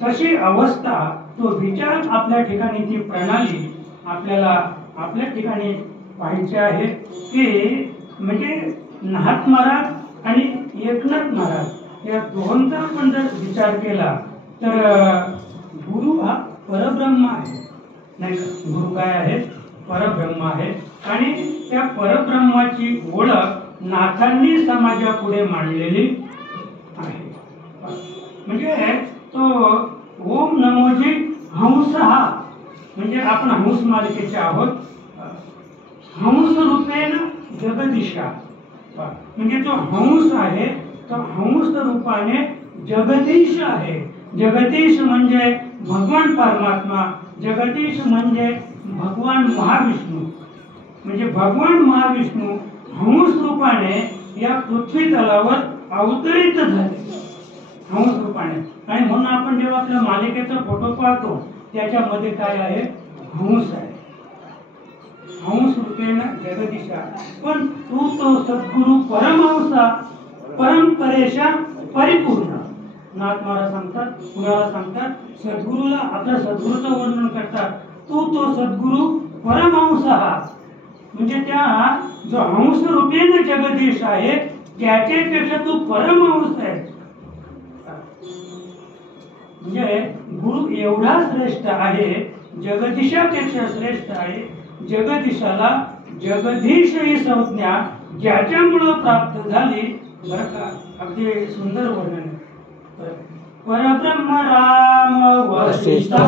तशी अवस्था, तो विचार आपल्या ठिकाणी, ती प्रणाली आपल्याला आपल्या ठिकाणी पाहायची आहे की म्हणजे नाथ महाराज आणि एकनाथ महाराज या दोघांचा आपण जर विचार केला तर गुरु हा परब्रह्म आहे. नाही का? गुरु काय आहे? परब्रह्म आहे. आणि त्या परब्रह्माची ओळख नाथांनी समाजापुढे मांडलेली आहे. म्हणजे तो ओम नमोजी हंस हा म्हणजे आपण हंस मालिकेचे आहोत. हंस रूपेण जगदीशा म्हणजे जो हंस आहे तो हंस रूपाने जगदीश आहे. जगदीश म्हणजे भगवान परमात्मा, जगदीश म्हणजे भगवान महाविष्णू. म्हणजे भगवान महाविष्णू हंस रूपाने या पृथ्वी तलावर अवतरित झाले हंस रूपाने. आणि म्हणून आपण जेव्हा आपल्या मालिकेचा फोटो पाहतो त्याच्यामध्ये काय आहे, हंस आहे. हंस रूपेण जगदीशा. पण तू तो सद्गुरु परमहंसा परंपरेशा परिपूर्ण. नाथ महाराज सांगतात, कुणाला सांगतात, सद्गुरूला, आपल्या सद्गुरूचं वर्णन करतात. तू तो सद्गुरु परमहंस हा म्हणजे त्या जो हंस रूपेण जगदीश आहे त्याच्यापेक्षा तू परमहंस आहे. म्हणजे गुरु एवढा श्रेष्ठ आहे, जगदीशापेक्षा श्रेष्ठ आहे. जगदीशाला जगदीश ही संज्ञा ज्याच्यामुळे प्राप्त झाली. बरं का, अगदी सुंदर वर्णन आहे. परब्रह्म राम वसिष्ठा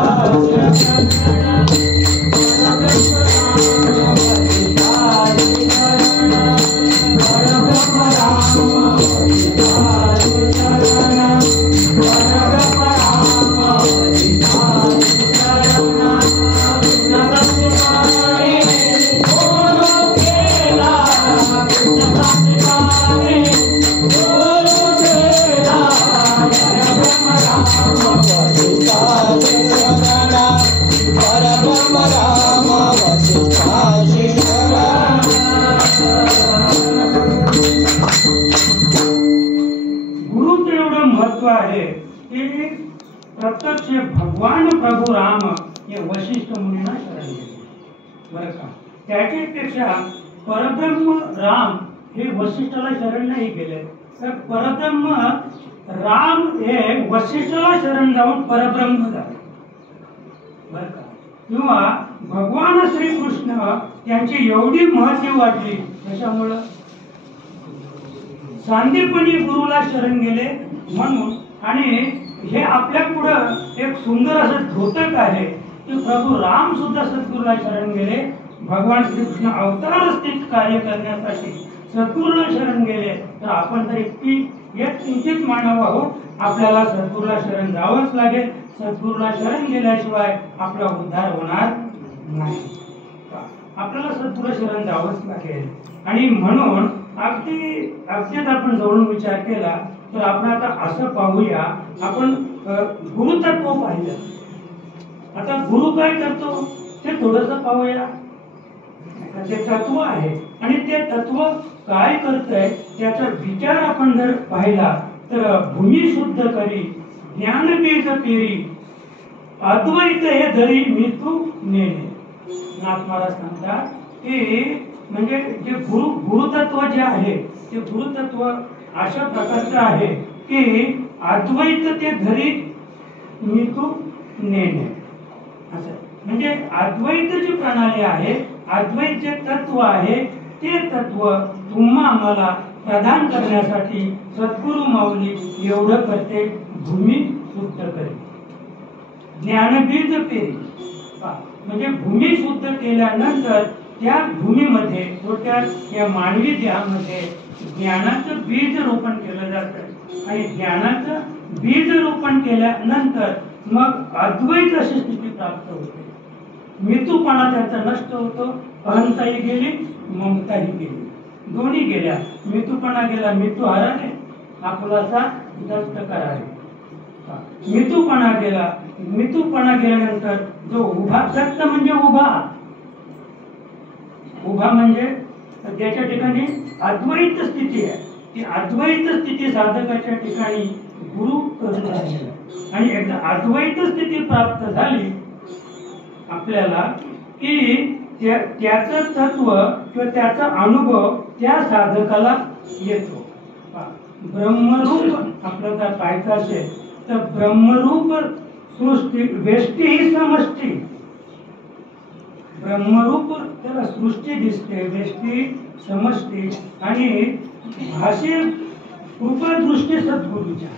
गुरुचं एवढं महत्व आहे की प्रत्यक्ष भगवान प्रभू राम हे वशिष्ठ मुनींना शरण गेले. बरं का, त्याच्यापेक्षा परब्रह्म राम हे वशिष्ठाला शरण नाही गेले, तर परब्रह्म राम हे वशिष्ठाला शरण जाऊन परब्रह्म झाले. बरं का, किंवा भगवान श्रीकृष्ण यांची एवढी महती वाटली कशामुळं, सांदीपणी गुरुला शरण गेले म्हणून. आणि हे आपल्या पुढं एक सुंदर असं द्योतक आहे की प्रभू राम सुद्धा सद्गुरूला शरण गेले. भगवान श्रीकृष्ण अवतार स्थित कार्य करण्यासाठी सद्गुरूला शरण गेले. तर आपण तर एक किंचित मानव आहोत, आपल्याला सद्गुरूला शरण जावंच लागेल. सद्गुरूला शरण गेल्याशिवाय आपला उद्धार होणार नाही. आपल्याला सद्गुरूला शरण जावंच लागेल. आणि म्हणून अगदीच आपण जवळून विचार केला तर आपण आता असं पाहूया, आपण गुरुतत्व पाहिलं. आता गुरु काय करतो ते थोडंसं पाहूया. ते तत्व आहे आणि ते तत्व काय करतंय त्याचा विचार आपण जर पाहिला तर भूमी शुद्ध करी ज्ञानबीज पेरी अद्वैत हे धरी मी तू नेणे. नाथ महाराज सांगतात की म्हणजे जे गुरुतत्व जे आहे ते गुरुतत्व अशा प्रकारचं आहे की अद्वैत ते धरी मी तू नेणे. असं म्हणजे अद्वैत जी प्रणाली आहे, अद्वैत जे तत्व आहे ते तत्व तुम्हा आम्हाला प्रदान करण्यासाठी सद्गुरु माऊली एवढं करते, भूमी शुद्ध करी ज्ञानबीज पेरी. म्हणजे भूमी शुद्ध केल्यानंतर त्या भूमीमध्ये थोडक्यात या मानवी देहामध्ये ज्ञानाचं बीज रोपण केलं जातं. आणि ज्ञानाचं बीज रोपण केल्यानंतर मग अद्वैत अशी स्थिती प्राप्त होते. मृत्यूपणा त्यांचा नष्ट होतो. अहंताही गेली, ममताही गेली, दोन्ही गेल्या. मृत्यूपणा गेला, मृत्यू हराने आपलासा दत्त करावे. मृत्यूपणा गेला, मृत्यूपणा गेल्यानंतर जो उभा, दत्त म्हणजे उभा, उभा म्हणजे त्याच्या ठिकाणी अद्वैत स्थिती आहे. ती अद्वैत स्थिती साधकाच्या ठिकाणी गुरु करून राहिला. आणि एकदा अद्वैत स्थिती प्राप्त झाली आपल्याला की त्याचं तत्व किंवा त्याचा अनुभव त्या साधकाला येतो. ब्रह्मरूप आपल्याला जर पाहायचं असेल तर ब्रह्मरूप सृष्टी वेष्टी ही समष्टी. ब्रह्मरूप त्याला सृष्टी दिसते, व्यष्टी समष्टी आणि भाषे कृपा दृष्टी सद्गुरूच्या,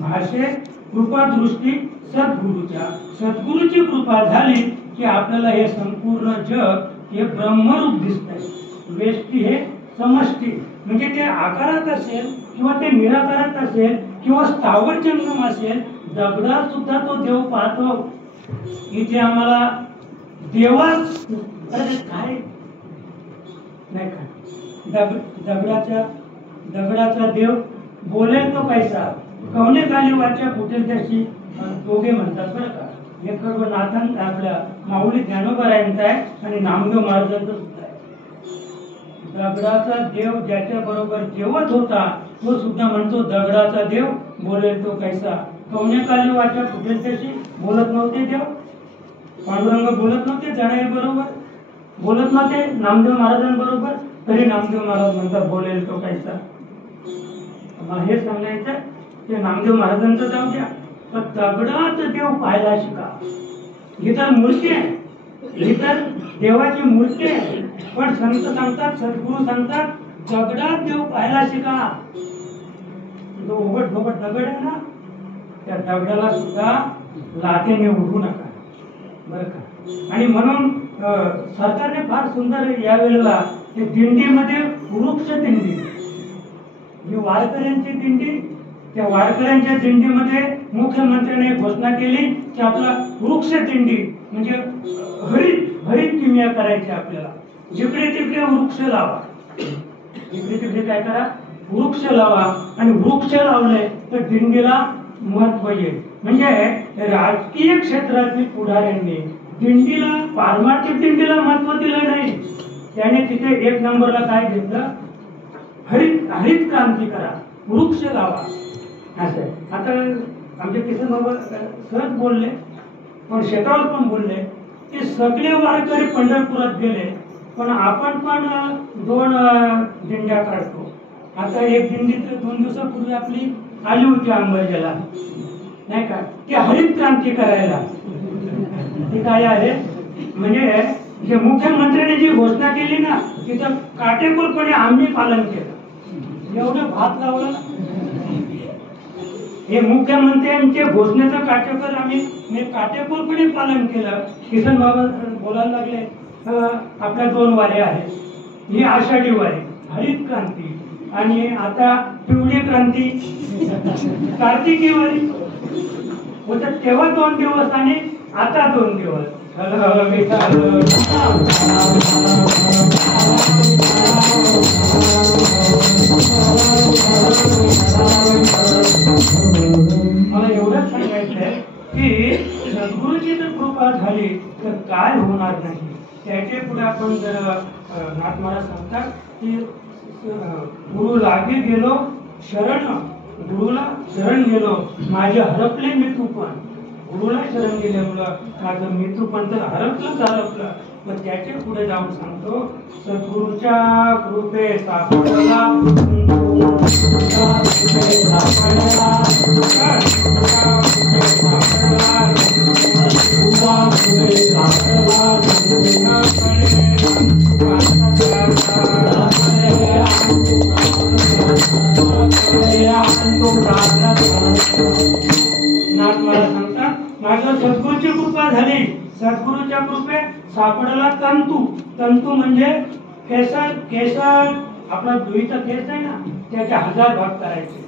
भाषे कृपा दृष्टी सद्गुरूच्या, सद्गुरूची कृपा झाली की आपल्याला हे संपूर्ण जग हे ब्रह्मरूप दिसतंय. व्यष्टी हे समष्टी म्हणजे ते आकारात असेल किंवा ते निराकारात असेल किंवा स्थावर जंगम असेल, दगडात सुद्धा तो देव पाहतो. इथे आम्हाला देवाच काय नाही का, दगडाचा देव बोलेल तो कैसा, कवने काली वाचा फुटेल त्याची, दोघे म्हणतात बरं का. हे सर्व नाथांत आपल्या माऊली ज्ञानोबरायांचा आहे आणि नामदेव महाराजांचा सुद्धा आहे. दगडाचा देव ज्याच्या बरोबर जेवत होता तो सुद्धा म्हणतो दगडाचा देव बोलेल तो कैसा, कवने काली वाचा फुटेल त्याची. बोलत नव्हते देव, पांडुरंग बोलत नव्हते जणाई बरोबर, बोलत नव्हते नामदेव महाराजांबरोबर, तरी नामदेव महाराज म्हणतात बोलेल तो कैसा. मला हे सांगायचं ते नामदेव महाराजांचं जाऊ द्या, पण दगडात देव पाहायला शिका. ही तर मूर्ती आहे, ही तर देवाची मूर्ती आहे, पण संत सांगतात, सद्गुरू सांगतात दगडात देव पाहायला शिका. जो उघड धोबट दगड आहे ना, त्या दगडाला सुद्धा लाथेने उडवू नका बरं का. आणि म्हणून सरकारने फार सुंदर यावेळेला दिंडीमध्ये वृक्ष दिंडी, ही वारकऱ्यांची दिंडी, त्या वारकऱ्यांच्या दिंडीमध्ये मुख्यमंत्र्यांनी घोषणा केली की आपला वृक्ष दिंडी म्हणजे हरित किमया करायची आपल्याला. जिकडे तिकडे वृक्ष लावा, जिकडे तिकडे काय करा, वृक्ष लावा. आणि वृक्ष लावले तर दिंडीला महत्व येईल. म्हणजे राजकीय क्षेत्रातील पुढाऱ्यांनी दिंडीला, पारमार्थिक दिंडीला महत्व दिलं नाही. त्याने तिथे एक नंबरला काय घेतलं, हरित क्रांती करा, वृक्ष लावा असं. आता आमचे किसन बाबा सहज बोलले, पण शेतावर पण बोलले की सगळे वारकरी पंढरपुरात गेले, पण आपण पण 2 दिंड्या काढतो. आता एक दिंडी 2 दिवसापूर्वी आपली आली होती अंबाजोगाईला, नाही का, की हरित क्रांती करायला. ती काय आहे म्हणजे जे मुख्यमंत्र्यांनी जी घोषणा केली ना तिचं काटेकोरपणे आम्ही पालन केलं. एवढं भात लावलं ना, हे मुख्यमंत्र्यांच्या घोषणेचं काटेकोर आम्ही काटेकोरपणे पालन केलं. किसन बाबा बोलायला लागले आपल्या 2 वाऱ्या आहेत, ही आषाढी वारी हरित क्रांती आणि आता पिवळी क्रांती कार्तिकी वारी होतं. तेव्हा 2 दिवस आणि आता 2 दिवस. मला एवढंच सांगायचंय की सद्गुरूची जर कृपा झाली तर काय होणार नाही. त्याच्या पुढे आपण जर नाथ महाराज सांगतात की गुरु लागे गेलो शरण, गुरुला शरण गेलो माझे हरपले मी तू पण. गुरुला शरण गेल्यामुळं माझं मित्र पण तर हरपलं. मग त्याच्या पुढे जाऊन सांगतो सद्गुरूच्या कृपे सापडला, नाथ मला सांगतात माझ्या सद्गुरूची कृपा झाली. सद्गुरूच्या कृपे सापडला तंतू. तंतू म्हणजे केस आपला डोईचा केस आहे ना त्याचे 1000 भाग करायचे.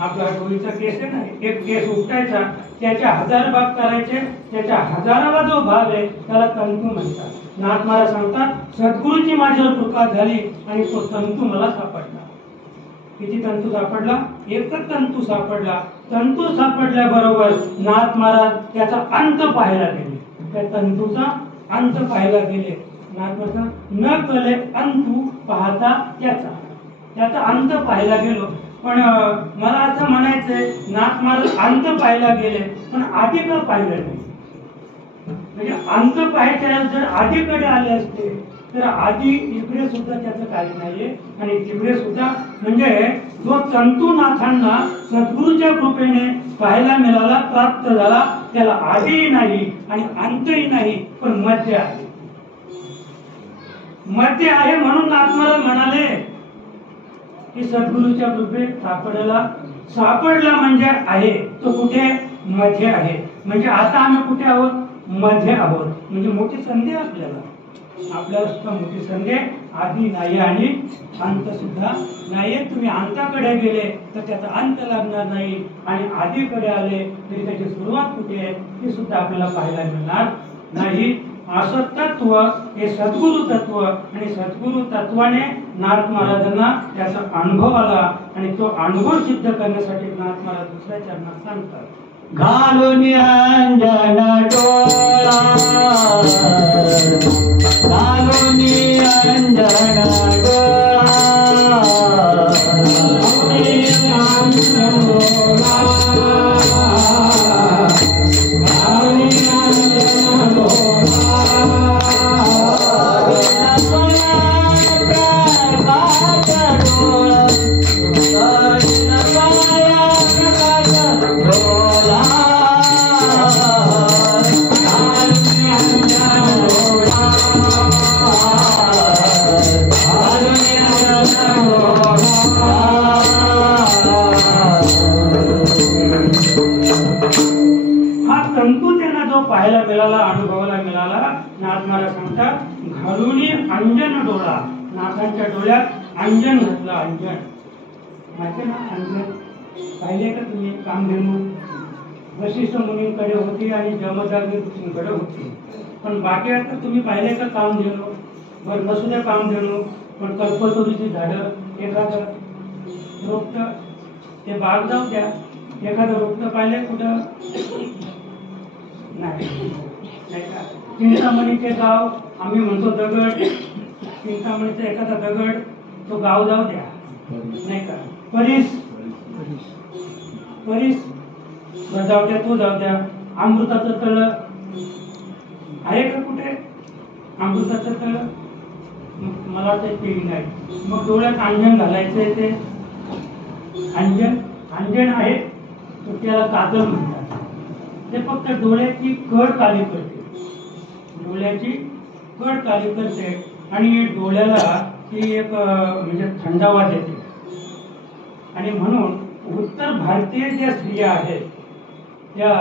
आपला डोईचा केस आहे ना, एक केस उपटायचा त्याचे 1000 भाग करायचे. त्याच्या 1000वा जो भाग आहे त्याला तंतू म्हणतात. नाथ महाराज सांगतात सद्गुरूची माझ्यावर कृपा झाली आणि तो तंतू मला सापडला. किती तंतू सापडला? एकच तंतू सापडला. तंतू सापडल्याबरोबर नाथ महाराज त्याचा अंत पाहायला गेले. त्या तंतूचा अंत पाहायला गेले. नाथ महाराज न कले अंतू पाहता त्याचा अंत पाहायला गेलो. पण मला असं म्हणायचंय नाथ महाराज अंत पाहायला गेले पण आधी का पाहिलं नाही. म्हणजे अंत पाहायच्या जर आधीकडे आले असते तर आधी इकडे सुद्धा त्याचं काही नाहीये आणि तिकडे सुद्धा म्हणजे जो तंतुनाथांना सद्गुरूच्या कृपेने पाहायला मिळाला, प्राप्त झाला, त्याला आधीही नाही आणि अंतही नाही पण मध्य आहे. मध्ये आहे म्हणून नाथमहाराज म्हणाले की सद्गुरूच्या कृपेत सापडला म्हणजे आहे तो कुठे मध्ये आहे. म्हणजे आता आम्ही कुठे आहोत मध्ये आहोत. म्हणजे मोठी संधी आपल्याला सुद्धा मोठी संधी आधी नाही आणि अंत सुद्धा नाही. तुम्ही अंताकडे गेले तर त्याचा अंत लागणार नाही आणि आधीकडे आले तरी त्याची सुरुवात कुठे आहे ती सुद्धा आपल्याला पाहायला मिळणार नाही. असं तत्व हे सद्गुरु तत्व आणि सद्गुरु तत्वाने नाथ महाराजांना त्याचा अनुभव आला आणि तो अनुभव सिद्ध करण्यासाठी नाथ महाराज दुसऱ्या चरणात सांगतात. घालून अंजन डोळा घालून अंजन डोळा पाहायला मिळाला अनुभवाला मिळाला. नाथ महाराज सांगतात घालून अंजन डोळा. नाथांच्या डोळ्यात अंजन घातलं. अंजन माहिती ना अंजन पाहिले का तुम्ही? कामधेनू वशिष्ठ मुनींकडे होती आणि जमदग्नी ऋषींकडे होती. पण बाकी आता तुम्ही पाहिले का कामधेनू? बरं नसू द्या कामधेनू पण कल्पतरूची झाडं एखादं रोपट ते बाग जाऊ द्या एखादं रोपट पाहिले कुठं नाही का? चिंतामणीचे गाव आम्ही म्हणतो दगड. चिंतामणीचा एखादा दगड तो गाव जाऊ द्या नाही का? परीस जाऊ द्या तो जाऊ द्या. अमृताचं तळ आहे का कुठे? अमृताचं तळ मला ते नाही. मग डोळ्यात अंजन घालायचंय ते अंजन आहे तर त्याला काजल म्हणतात. ते फक्त डोळ्याची कड काली करते. डोळ्याची कड काली करते आणि डोळ्याला ती एक म्हणजे थंडावा देते. आणि म्हणून उत्तर भारतीय ज्या स्त्रिया आहेत त्या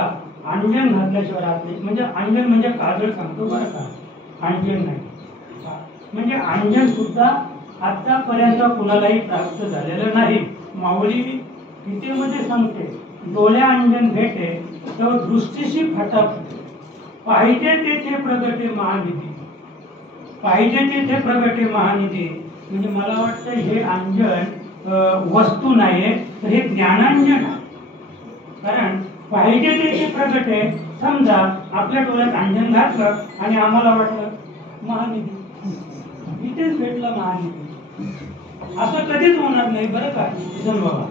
अंजन घातल्याशिवाय राहत नाही. म्हणजे अंजन म्हणजे काजळ सांगतो बरं का, अंजन नाही. म्हणजे अंजन सुद्धा आतापर्यंत कुणालाही प्राप्त झालेलं नाही. माऊली गीतेमध्ये सांगते डोळ्या अंजन भेटे तर दृष्टीशी फटाफट पाहिजे तेथे प्रगटे महानिधी. पाहिजे तेथे प्रगटे महानिधी म्हणजे मला वाटतं हे अंजन वस्तू नाही तर हे ज्ञानांजन आहे. कारण पाहिजे तेथे प्रगटे समजा आपल्या डोळ्यात अंजन घातलं आणि आम्हाला वाटलं महानिधी इथेच भेटला महानिधी. असं कधीच होणार नाही बरं का बाबा.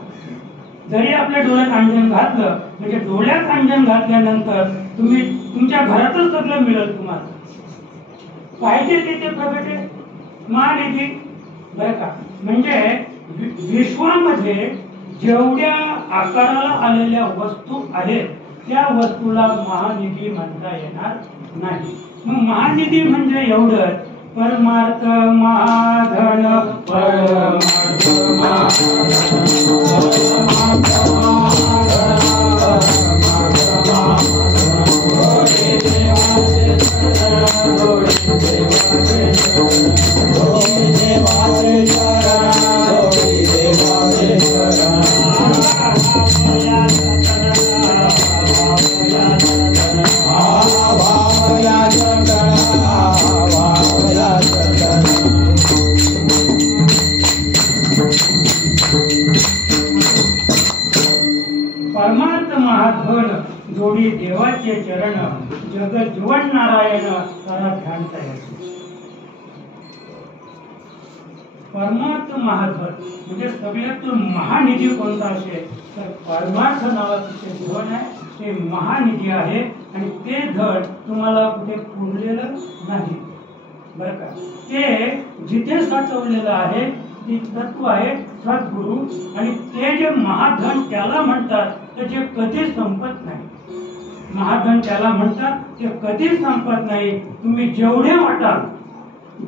जरी आपल्या डोळ्यात अंजन घातलं म्हणजे डोळ्यात अंजन घातल्यानंतर तुम्ही तुमच्या घरातच सगळं मिळेल तुम्हाला. पाहिजे तिथे प्रगटे महानिधी बरं का. म्हणजे विश्वामध्ये जेवढ्या आकाराला आलेल्या वस्तू आहेत त्या वस्तूला महानिधी म्हणता येणार नाही. मग महानिधी म्हणजे एवढंच परमार्थ महाधन परमार्थ परमार्थ महाधन जोडी देवाचे चरण जगत जीवन नारायण तारा ध्यान तयार. परमार्थ महाधन म्हणजे सगळ्यात महानिधी कोणता असेल तर परमार्थ नावाचं जे धन आहे ते महानिधी आहे. आणि ते धन तुम्हाला कुठे पुरलेलं नाही बरं का. ते जिथे साचवलेलं आहे ते तत्व आहे सद्गुरु. आणि ते जे महाधन त्याला म्हणतात तर जे कधीच संपत नाही. महाधन त्याला म्हणतात ते कधीच संपत नाही. तुम्ही जेवढे वाटाल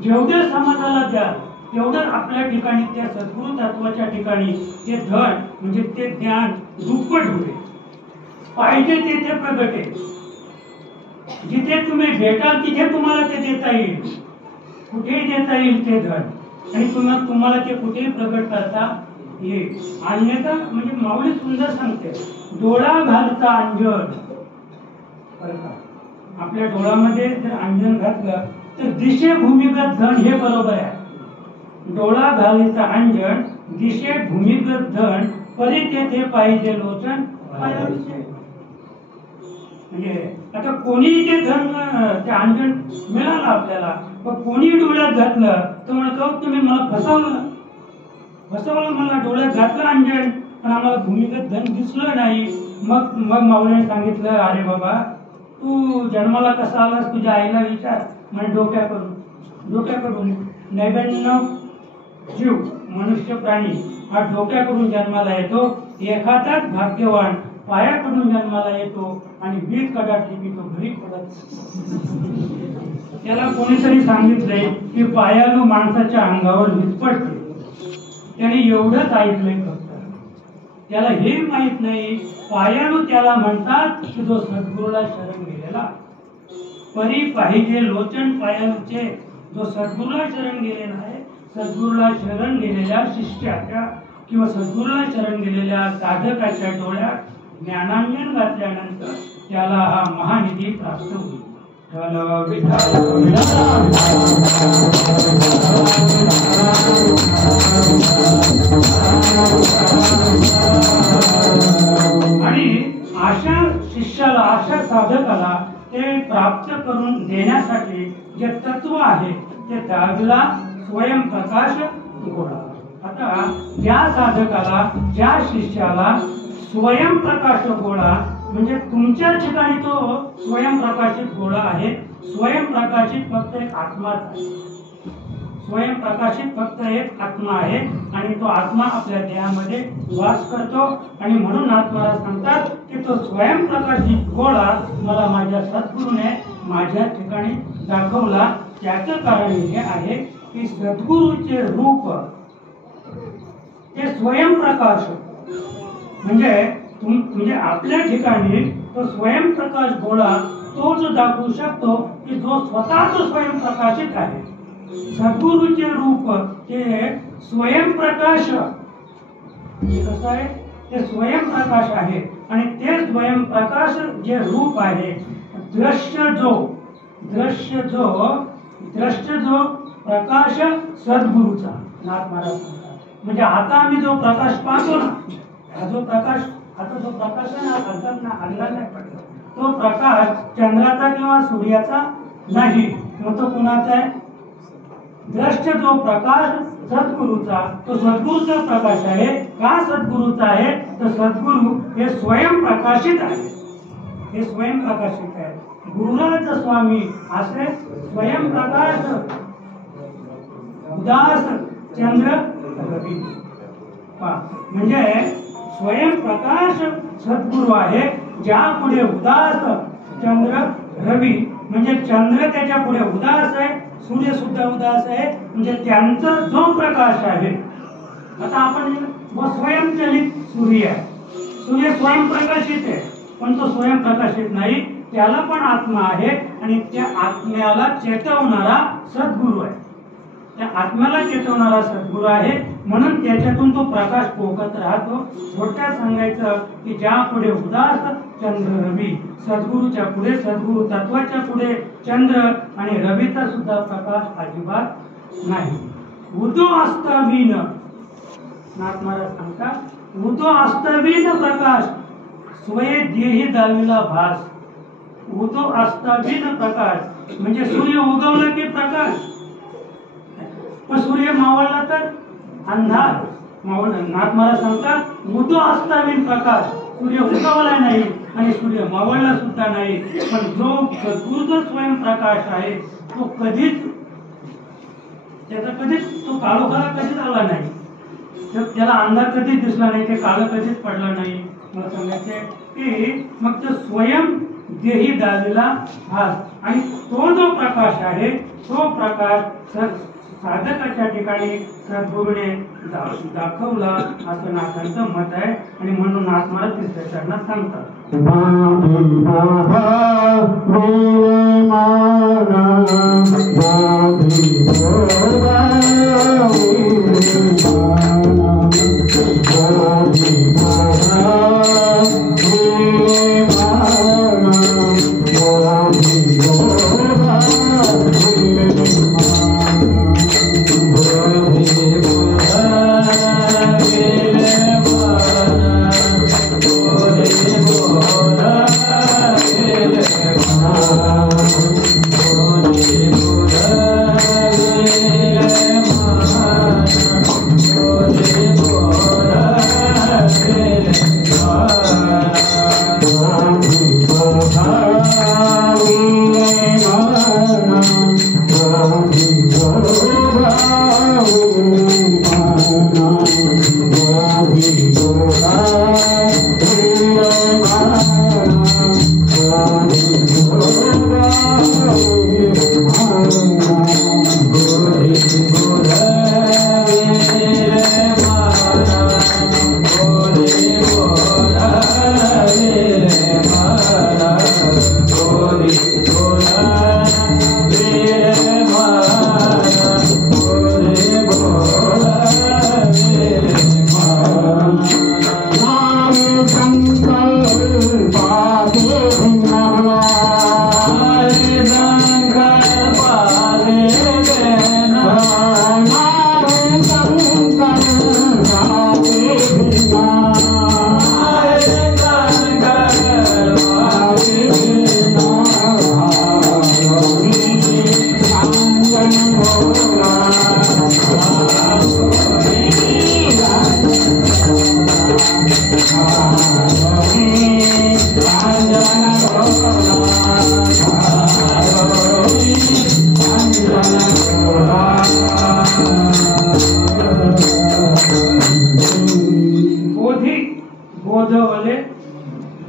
जेवढं समाजाला द्या तेवढं आपल्या ठिकाणी त्या सद्गुरु तत्वाच्या ठिकाणी ते धन म्हणजे ते ज्ञान दुप्पट होते. पाहिजे तेथे प्रगट आहे. जिथे तुम्ही भेटाल तिथे तुम्हाला ते देता येईल, कुठेही देता येईल ते धन, आणि तुम्हाला ते कुठेही प्रगट करता येईल. अन्यथा म्हणजे माऊली सुंदर सांगते, डोळा घालता अंजन. आपल्या डोळ्यामध्ये जर अंजन घातलं तर दिशे भूमिगत धन, हे बरोबर आहे. डोळा घालीचा अंजन दिशे भूमिगत धन, परी तेथे पाहिजे लोचन पायाविषयी. म्हणजे आता कोणीही ते धन ते अंजन मिळालं आपल्याला, पण कोणी डोळ्यात घातलं तर म्हणतो तुम्ही मला फसवलं, मला डोळ्यात घातलं अंजन पण आम्हाला भूमिगत धन दिसलं नाही. मग माऊलीने सांगितलं, अरे बाबा तू जन्माला कसा आलास तुझ्या आईला विचार. म्हणजे डोक्याकडून 99 जीव मनुष्य प्राणी हा डोक्याकडून जन्माला येतो, एखादाच भाग्यवान पायाकडून जन्माला येतो आणि वीज कडाटली की तो घरी पडत. त्याला कोणीतरी सांगितलंय की पायाला माणसाच्या अंगावर वीज पडते. त्याने एवढंच ऐकलंय फक्त, त्याला हे माहित नाही पायानु त्याला म्हणतात की जो सद्गुरूला शरण गेलेला. परी पाहिजे लोचन पायानुचे, जो सद्गुरूला शरण गेलेला आहे, सद्गुरूला शरण गेलेल्या शिष्याच्या किंवा सद्गुरूला शरण गेलेल्या साधकाच्या डोळ्यात ज्ञानांजन घातल्यानंतर त्याला हा महानिधी प्राप्त होईल. आणि अशा शिष्याला, अशा साधकाला ते प्राप्त करून देण्यासाठी जे तत्व आहे ते त्यागला स्वयंप्रकाश गोळा. आता ज्या साधकाला, ज्या शिष्याला स्वयंप्रकाश गोळा म्हणजे तुमच्या ठिकाणी तो स्वयंप्रकाशित गोळा आहे. स्वयंप्रकाशित फक्त एक आत्माच आहे. स्वयंप्रकाशित फक्त एक आत्मा आहे आणि तो आत्मा आपल्या देहामध्ये वास करतो. आणि म्हणून आत्माला सांगतात की तो स्वयंप्रकाशित गोळा मला माझ्या सद्गुरूने माझ्या ठिकाणी दाखवला. त्याचं कारण हे आहे की सद्गुरूचे रूप ते स्वयंप्रकाश म्हणजे आपल्या ठिकाणी तो स्वयंप्रकाश गोळा तोच दाखवू शकतो की जो स्वतःच स्वयंप्रकाशित आहे. सद्गुरूचे रूप ते स्वयंप्रकाश कसं आहे, ते स्वयंप्रकाश आहे. आणि ते स्वयंप्रकाश जे रूप आहे, दृश्य जो प्रकाश सद्गुरूचा. नाथ महाराज म्हणतात म्हणजे आता आम्ही जो प्रकाश पाहतो ना, हा जो प्रकाश, आता जो प्रकाश आहे ना, अंधार नाही पडला, तो प्रकाश चंद्राचा किंवा सूर्याचा नाही, मग तो कुणाचा आहे? दृष्ट जो प्रकाश सद्गुरूचा, तो सद्गुरूचा प्रकाश आहे. का सद्गुरूचा आहे? तर सद्गुरू हे स्वयंप्रकाशित आहे. हे स्वयंप्रकाशित आहे. गुरुराज स्वामी असे स्वयंप्रकाश उदास चंद्र रवी. म्हणजे स्वयंप्रकाश सद्गुरू आहे, ज्या पुढे उदास चंद्र रवी. म्हणजे चंद्र त्याच्या पुढे उदास आहे, सूर्य सुद्धा उदास आहे. म्हणजे त्यांचा जो प्रकाश आहे, आता आपण स्वयंचलित सूर्य आहे, सूर्य स्वयंप्रकाशित आहे पण तो स्वयंप्रकाशित नाही, त्याला पण आत्मा आहे आणि त्या आत्म्याला चेतवणारा सद्गुरू आहे. त्या आत्म्याला चेतवणारा सद्गुरू आहे म्हणून त्याच्यातून तो प्रकाश पोकत राहतो. थोडक्यात सांगायचं की ज्या पुढे उदास चंद्र रवी, सद्गुरूच्या पुढे, सद्गुरू तत्वाच्या पुढे चंद्र आणि रवीचा सुद्धा प्रकाश अजिबात नाही. उदो अस्तावीन, नाथ महाराज सांगतात, उदो अस्तावीन प्रकाश स्वये देही दाविला भास. उदो अस्तावीन प्रकाश म्हणजे सूर्य उगवला की प्रकाश, पण सूर्य मावळला तर अंधार. नाथ महाराज सांगतात उदो अस्तावीन प्रकाश, सूर्य उगवला नाही आणि सूर्य मावळला सुद्धा नाही, पण जो सद्गुरूचा स्वयंप्रकाश आहे तो कधीच तो काळोखाला कधीच आला नाही, त्याला अंधार कधीच दिसला नाही, ते काळ कधीच पडलं नाही. मला सांगायचे की मग तो स्वयं देही दालेला भास आणि तो जो प्रकाश आहे तो प्रकार साधकाच्या ठिकाणी सद्गुरूने दाखवला असं नाथांचं मत आहे आणि म्हणून नाथ मला तिसऱ्या चरणात सांगतात.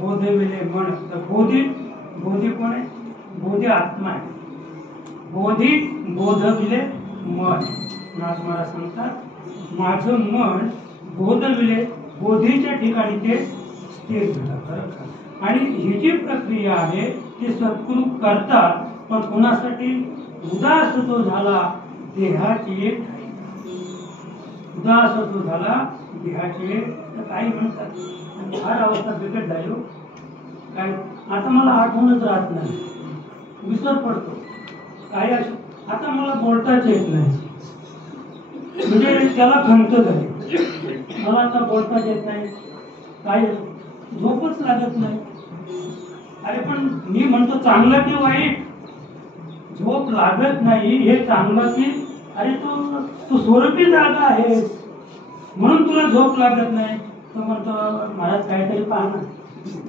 बोधविले मन. तर बोधी कोण आहे? बोधी आत्मा आहे. बोधी बोधविले मन. नाथ मला सांगतात माझं मन बोधविले बोधीच्या ठिकाणी ते स्थिर झालं. आणि ही जी प्रक्रिया आहे ती सद्गुरू करतात, पण कुणासाठी? उदास जो झाला देहाची एक उदास जो झाला देहाची तर काही म्हणतात फार अवस्था बिकट झाली. काय आता मला आठवणच राहत नाही, विसर पडतो. काही आता मला बोलताच येत नाही, म्हणजे त्याला खंत झाली. मला आता बोलताच येत नाही, काही झोपच लागत नाही. अरे पण मी म्हणतो चांगलं की वाईट? झोप लागत नाही हे चांगलं की? अरे तू स्वरूपी जागा आहेस म्हणून तुला झोप लागत नाही. तो म्हणतो महाराज काहीतरी पाहणं,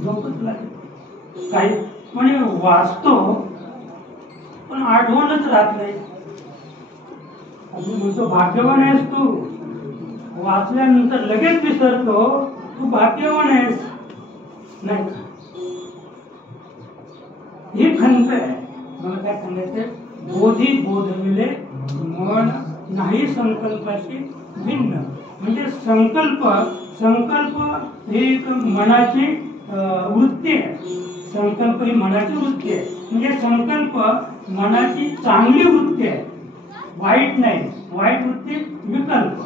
झोपच लागत काही म्हणजे वाचतो पण आठवणच राहत नाही. अजून म्हणतो भाग्यवान आहेस तू, वाचल्यानंतर लगेच विसरतो, तू भाग्यवान आहेस. नाही का ही खंत आहे. मला काय सांगायचं? बोधी बोधविले मन नाही संकल्पाशी भिन्न. म्हणजे संकल्प ही एक मनाची वृत्ती आहे. संकल्प ही मनाची वृत्ती आहे. म्हणजे संकल्प मनाची चांगली वृत्ती आहे, वाईट नाही. वाईट वृत्ती विकल्प.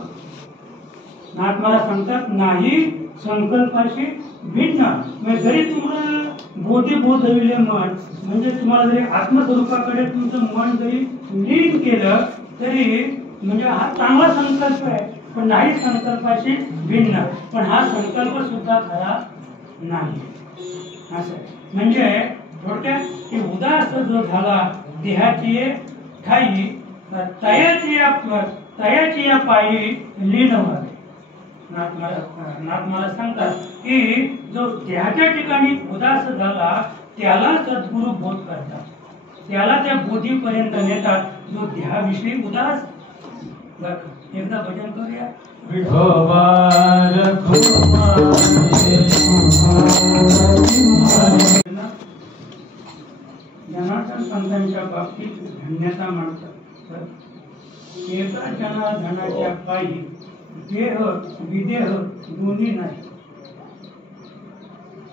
नाथ मला सांगतात नाही संकल्पाशी भिन्न. म्हणजे जरी तुम्हाला बोधी बोधविले मन म्हणजे तुम्हाला जरी आत्मस्वरूपाकडे तुमचं मन जरी लीन केलं तरी म्हणजे हा चांगला संकल्प आहे, पण नाही संकल्पाशी भिन्न. पण हा संकल्प सुद्धा खरा नाही असं. म्हणजे थोडक्यात की उदास जो झाला देहाची ठाई तयाची या पायी लीन व्हावे. नाथ मला सांगतात की जो देहाच्या ठिकाणी उदास झाला त्याला सद्गुरू बोध करतात, त्याला त्या बोधीपर्यंत नेतात जो देहाविषयी उदास. एकदा भजन करूया. जनार्दन संतांच्या बाबतीत धन्यता मानतात. एका जनार्दनाच्या पायी देह विदेह दोन्ही नाही.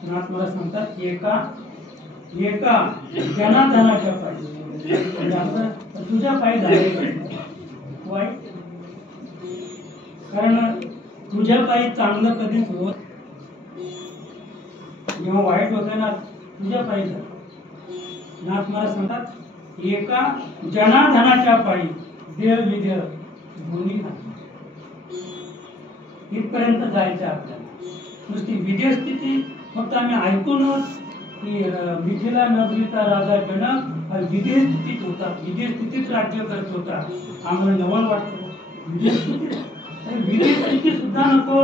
नाथ मला सांगतात एका जनार्दनाच्या पायी तुझ्या पायी झाले वाईट, कारण तुझ्या पायी चांगलं कधीच होत, जेव्हा वाईट होतं ना तुझ्या पायी झालं. नाथ मला सांगतात एका जनार्दनाच्या पायी देह विदेह दोन्ही नाही. इथपर्यंत जायचं आपल्याला. नुसती विदेह स्थिती फक्त आम्ही ऐकूनच की मिथिला नगरीचा राजा जनक विदेह स्थितीत होता, विदेह स्थितीत राज्य करत होता. आम्हाला नवल वाटतं विदेह स्थितीत, विदेह स्थिती सुद्धा नको,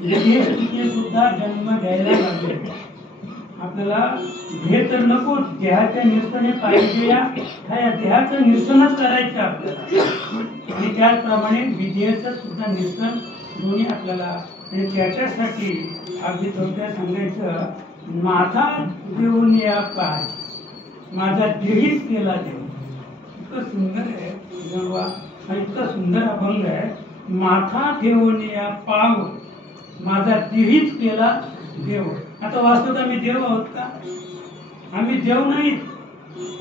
विदेह स्थितीत सुद्धा जन्म द्यायला लागेल आपल्याला. हे तर नको, देहाच्या निरसने पाहिजे, ह्या देहाचं निरसनच करायचं आपल्याला. आणि त्याचप्रमाणे विदेहाचं सुद्धा निरसन दोन्ही आपल्याला. आणि त्याच्यासाठी अगदी थोडक्यात सांगायचं, माथा देऊन या पाय माझा देहीच केला देव. इतकं सुंदर आहे गरवा, हा इतका सुंदर अभंग आहे. माथा ठेवून या पाव माझा देहीच केला देव. आता वास्तवात आम्ही देव आहोत का? आम्ही देव नाहीत,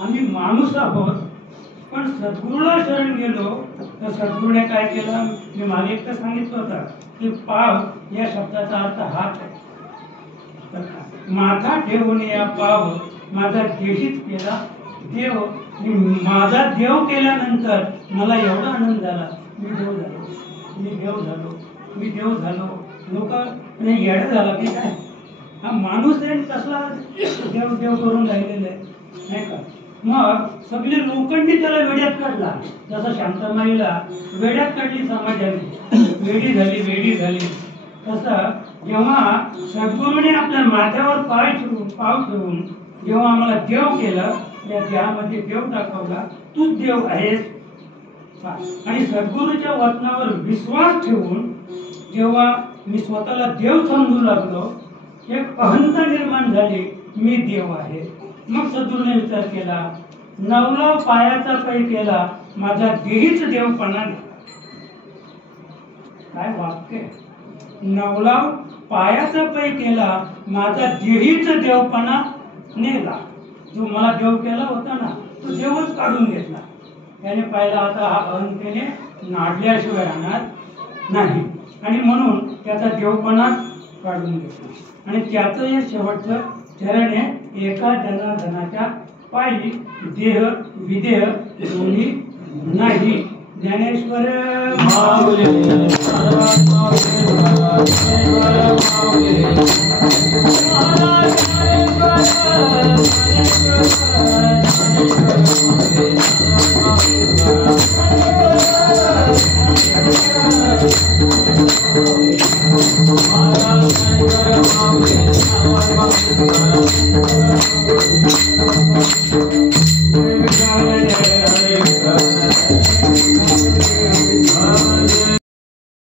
आम्ही माणूस आहोत. पण सद्गुरूला शरण गेलो तर सद्गुरूने काय केलं, मी मागे एकदा सांगितलं होतं की पाव या शब्दाचा अर्थ हात आहे. माथा ठेवून या पाव माझा देहीच केला देव. माझा देव केल्यानंतर मला एवढा आनंद झाला, मी देव झालो, मी देव झालो, मी देव झालो. लोक येडं झाला की काय, हा माणूस आहे कसला देव देव करून राहिलेलं आहे नाही का. मग सगळे लोकांनी त्याला वेड्यात काढला, जसं शांतामाईला वेड्यात काढली समाजाने, वेडी झाली. तसं जेव्हा सद्गुरूने आपल्या माथ्यावर पाव ठेवून जेव्हा आम्हाला देव केलं, त्या देहामध्ये देव दाखवला, तूच देव आहेस. आणि सद्गुरूच्या वचनावर विश्वास ठेवून जेव्हा मी स्वतःला देव समजू लागलो, एक अहंता निर्माण झाली, मी देव आहे. मग सद्गुरूने विचार केला, नवलाव पायाचा पै केला माझा देहीच देवपणा. काय वाक्य, नवलाव पायाचा पै केला माझा देहीच देवपणा नेला. जो मला देव केला होता ना तो देवच काढून घेतला. त्याने पाहिला आता हा अहंतेने नाडल्याशिवाय राहणार नाही, आणि म्हणून त्याचा देवपणा काढून घेतला. आणि त्याचं हे शेवटचं चरण आहे, एका जनार्दनाच्या पायी देह विदेह दोन्ही नाही. ज्ञानेश्वर माऊली Thank you.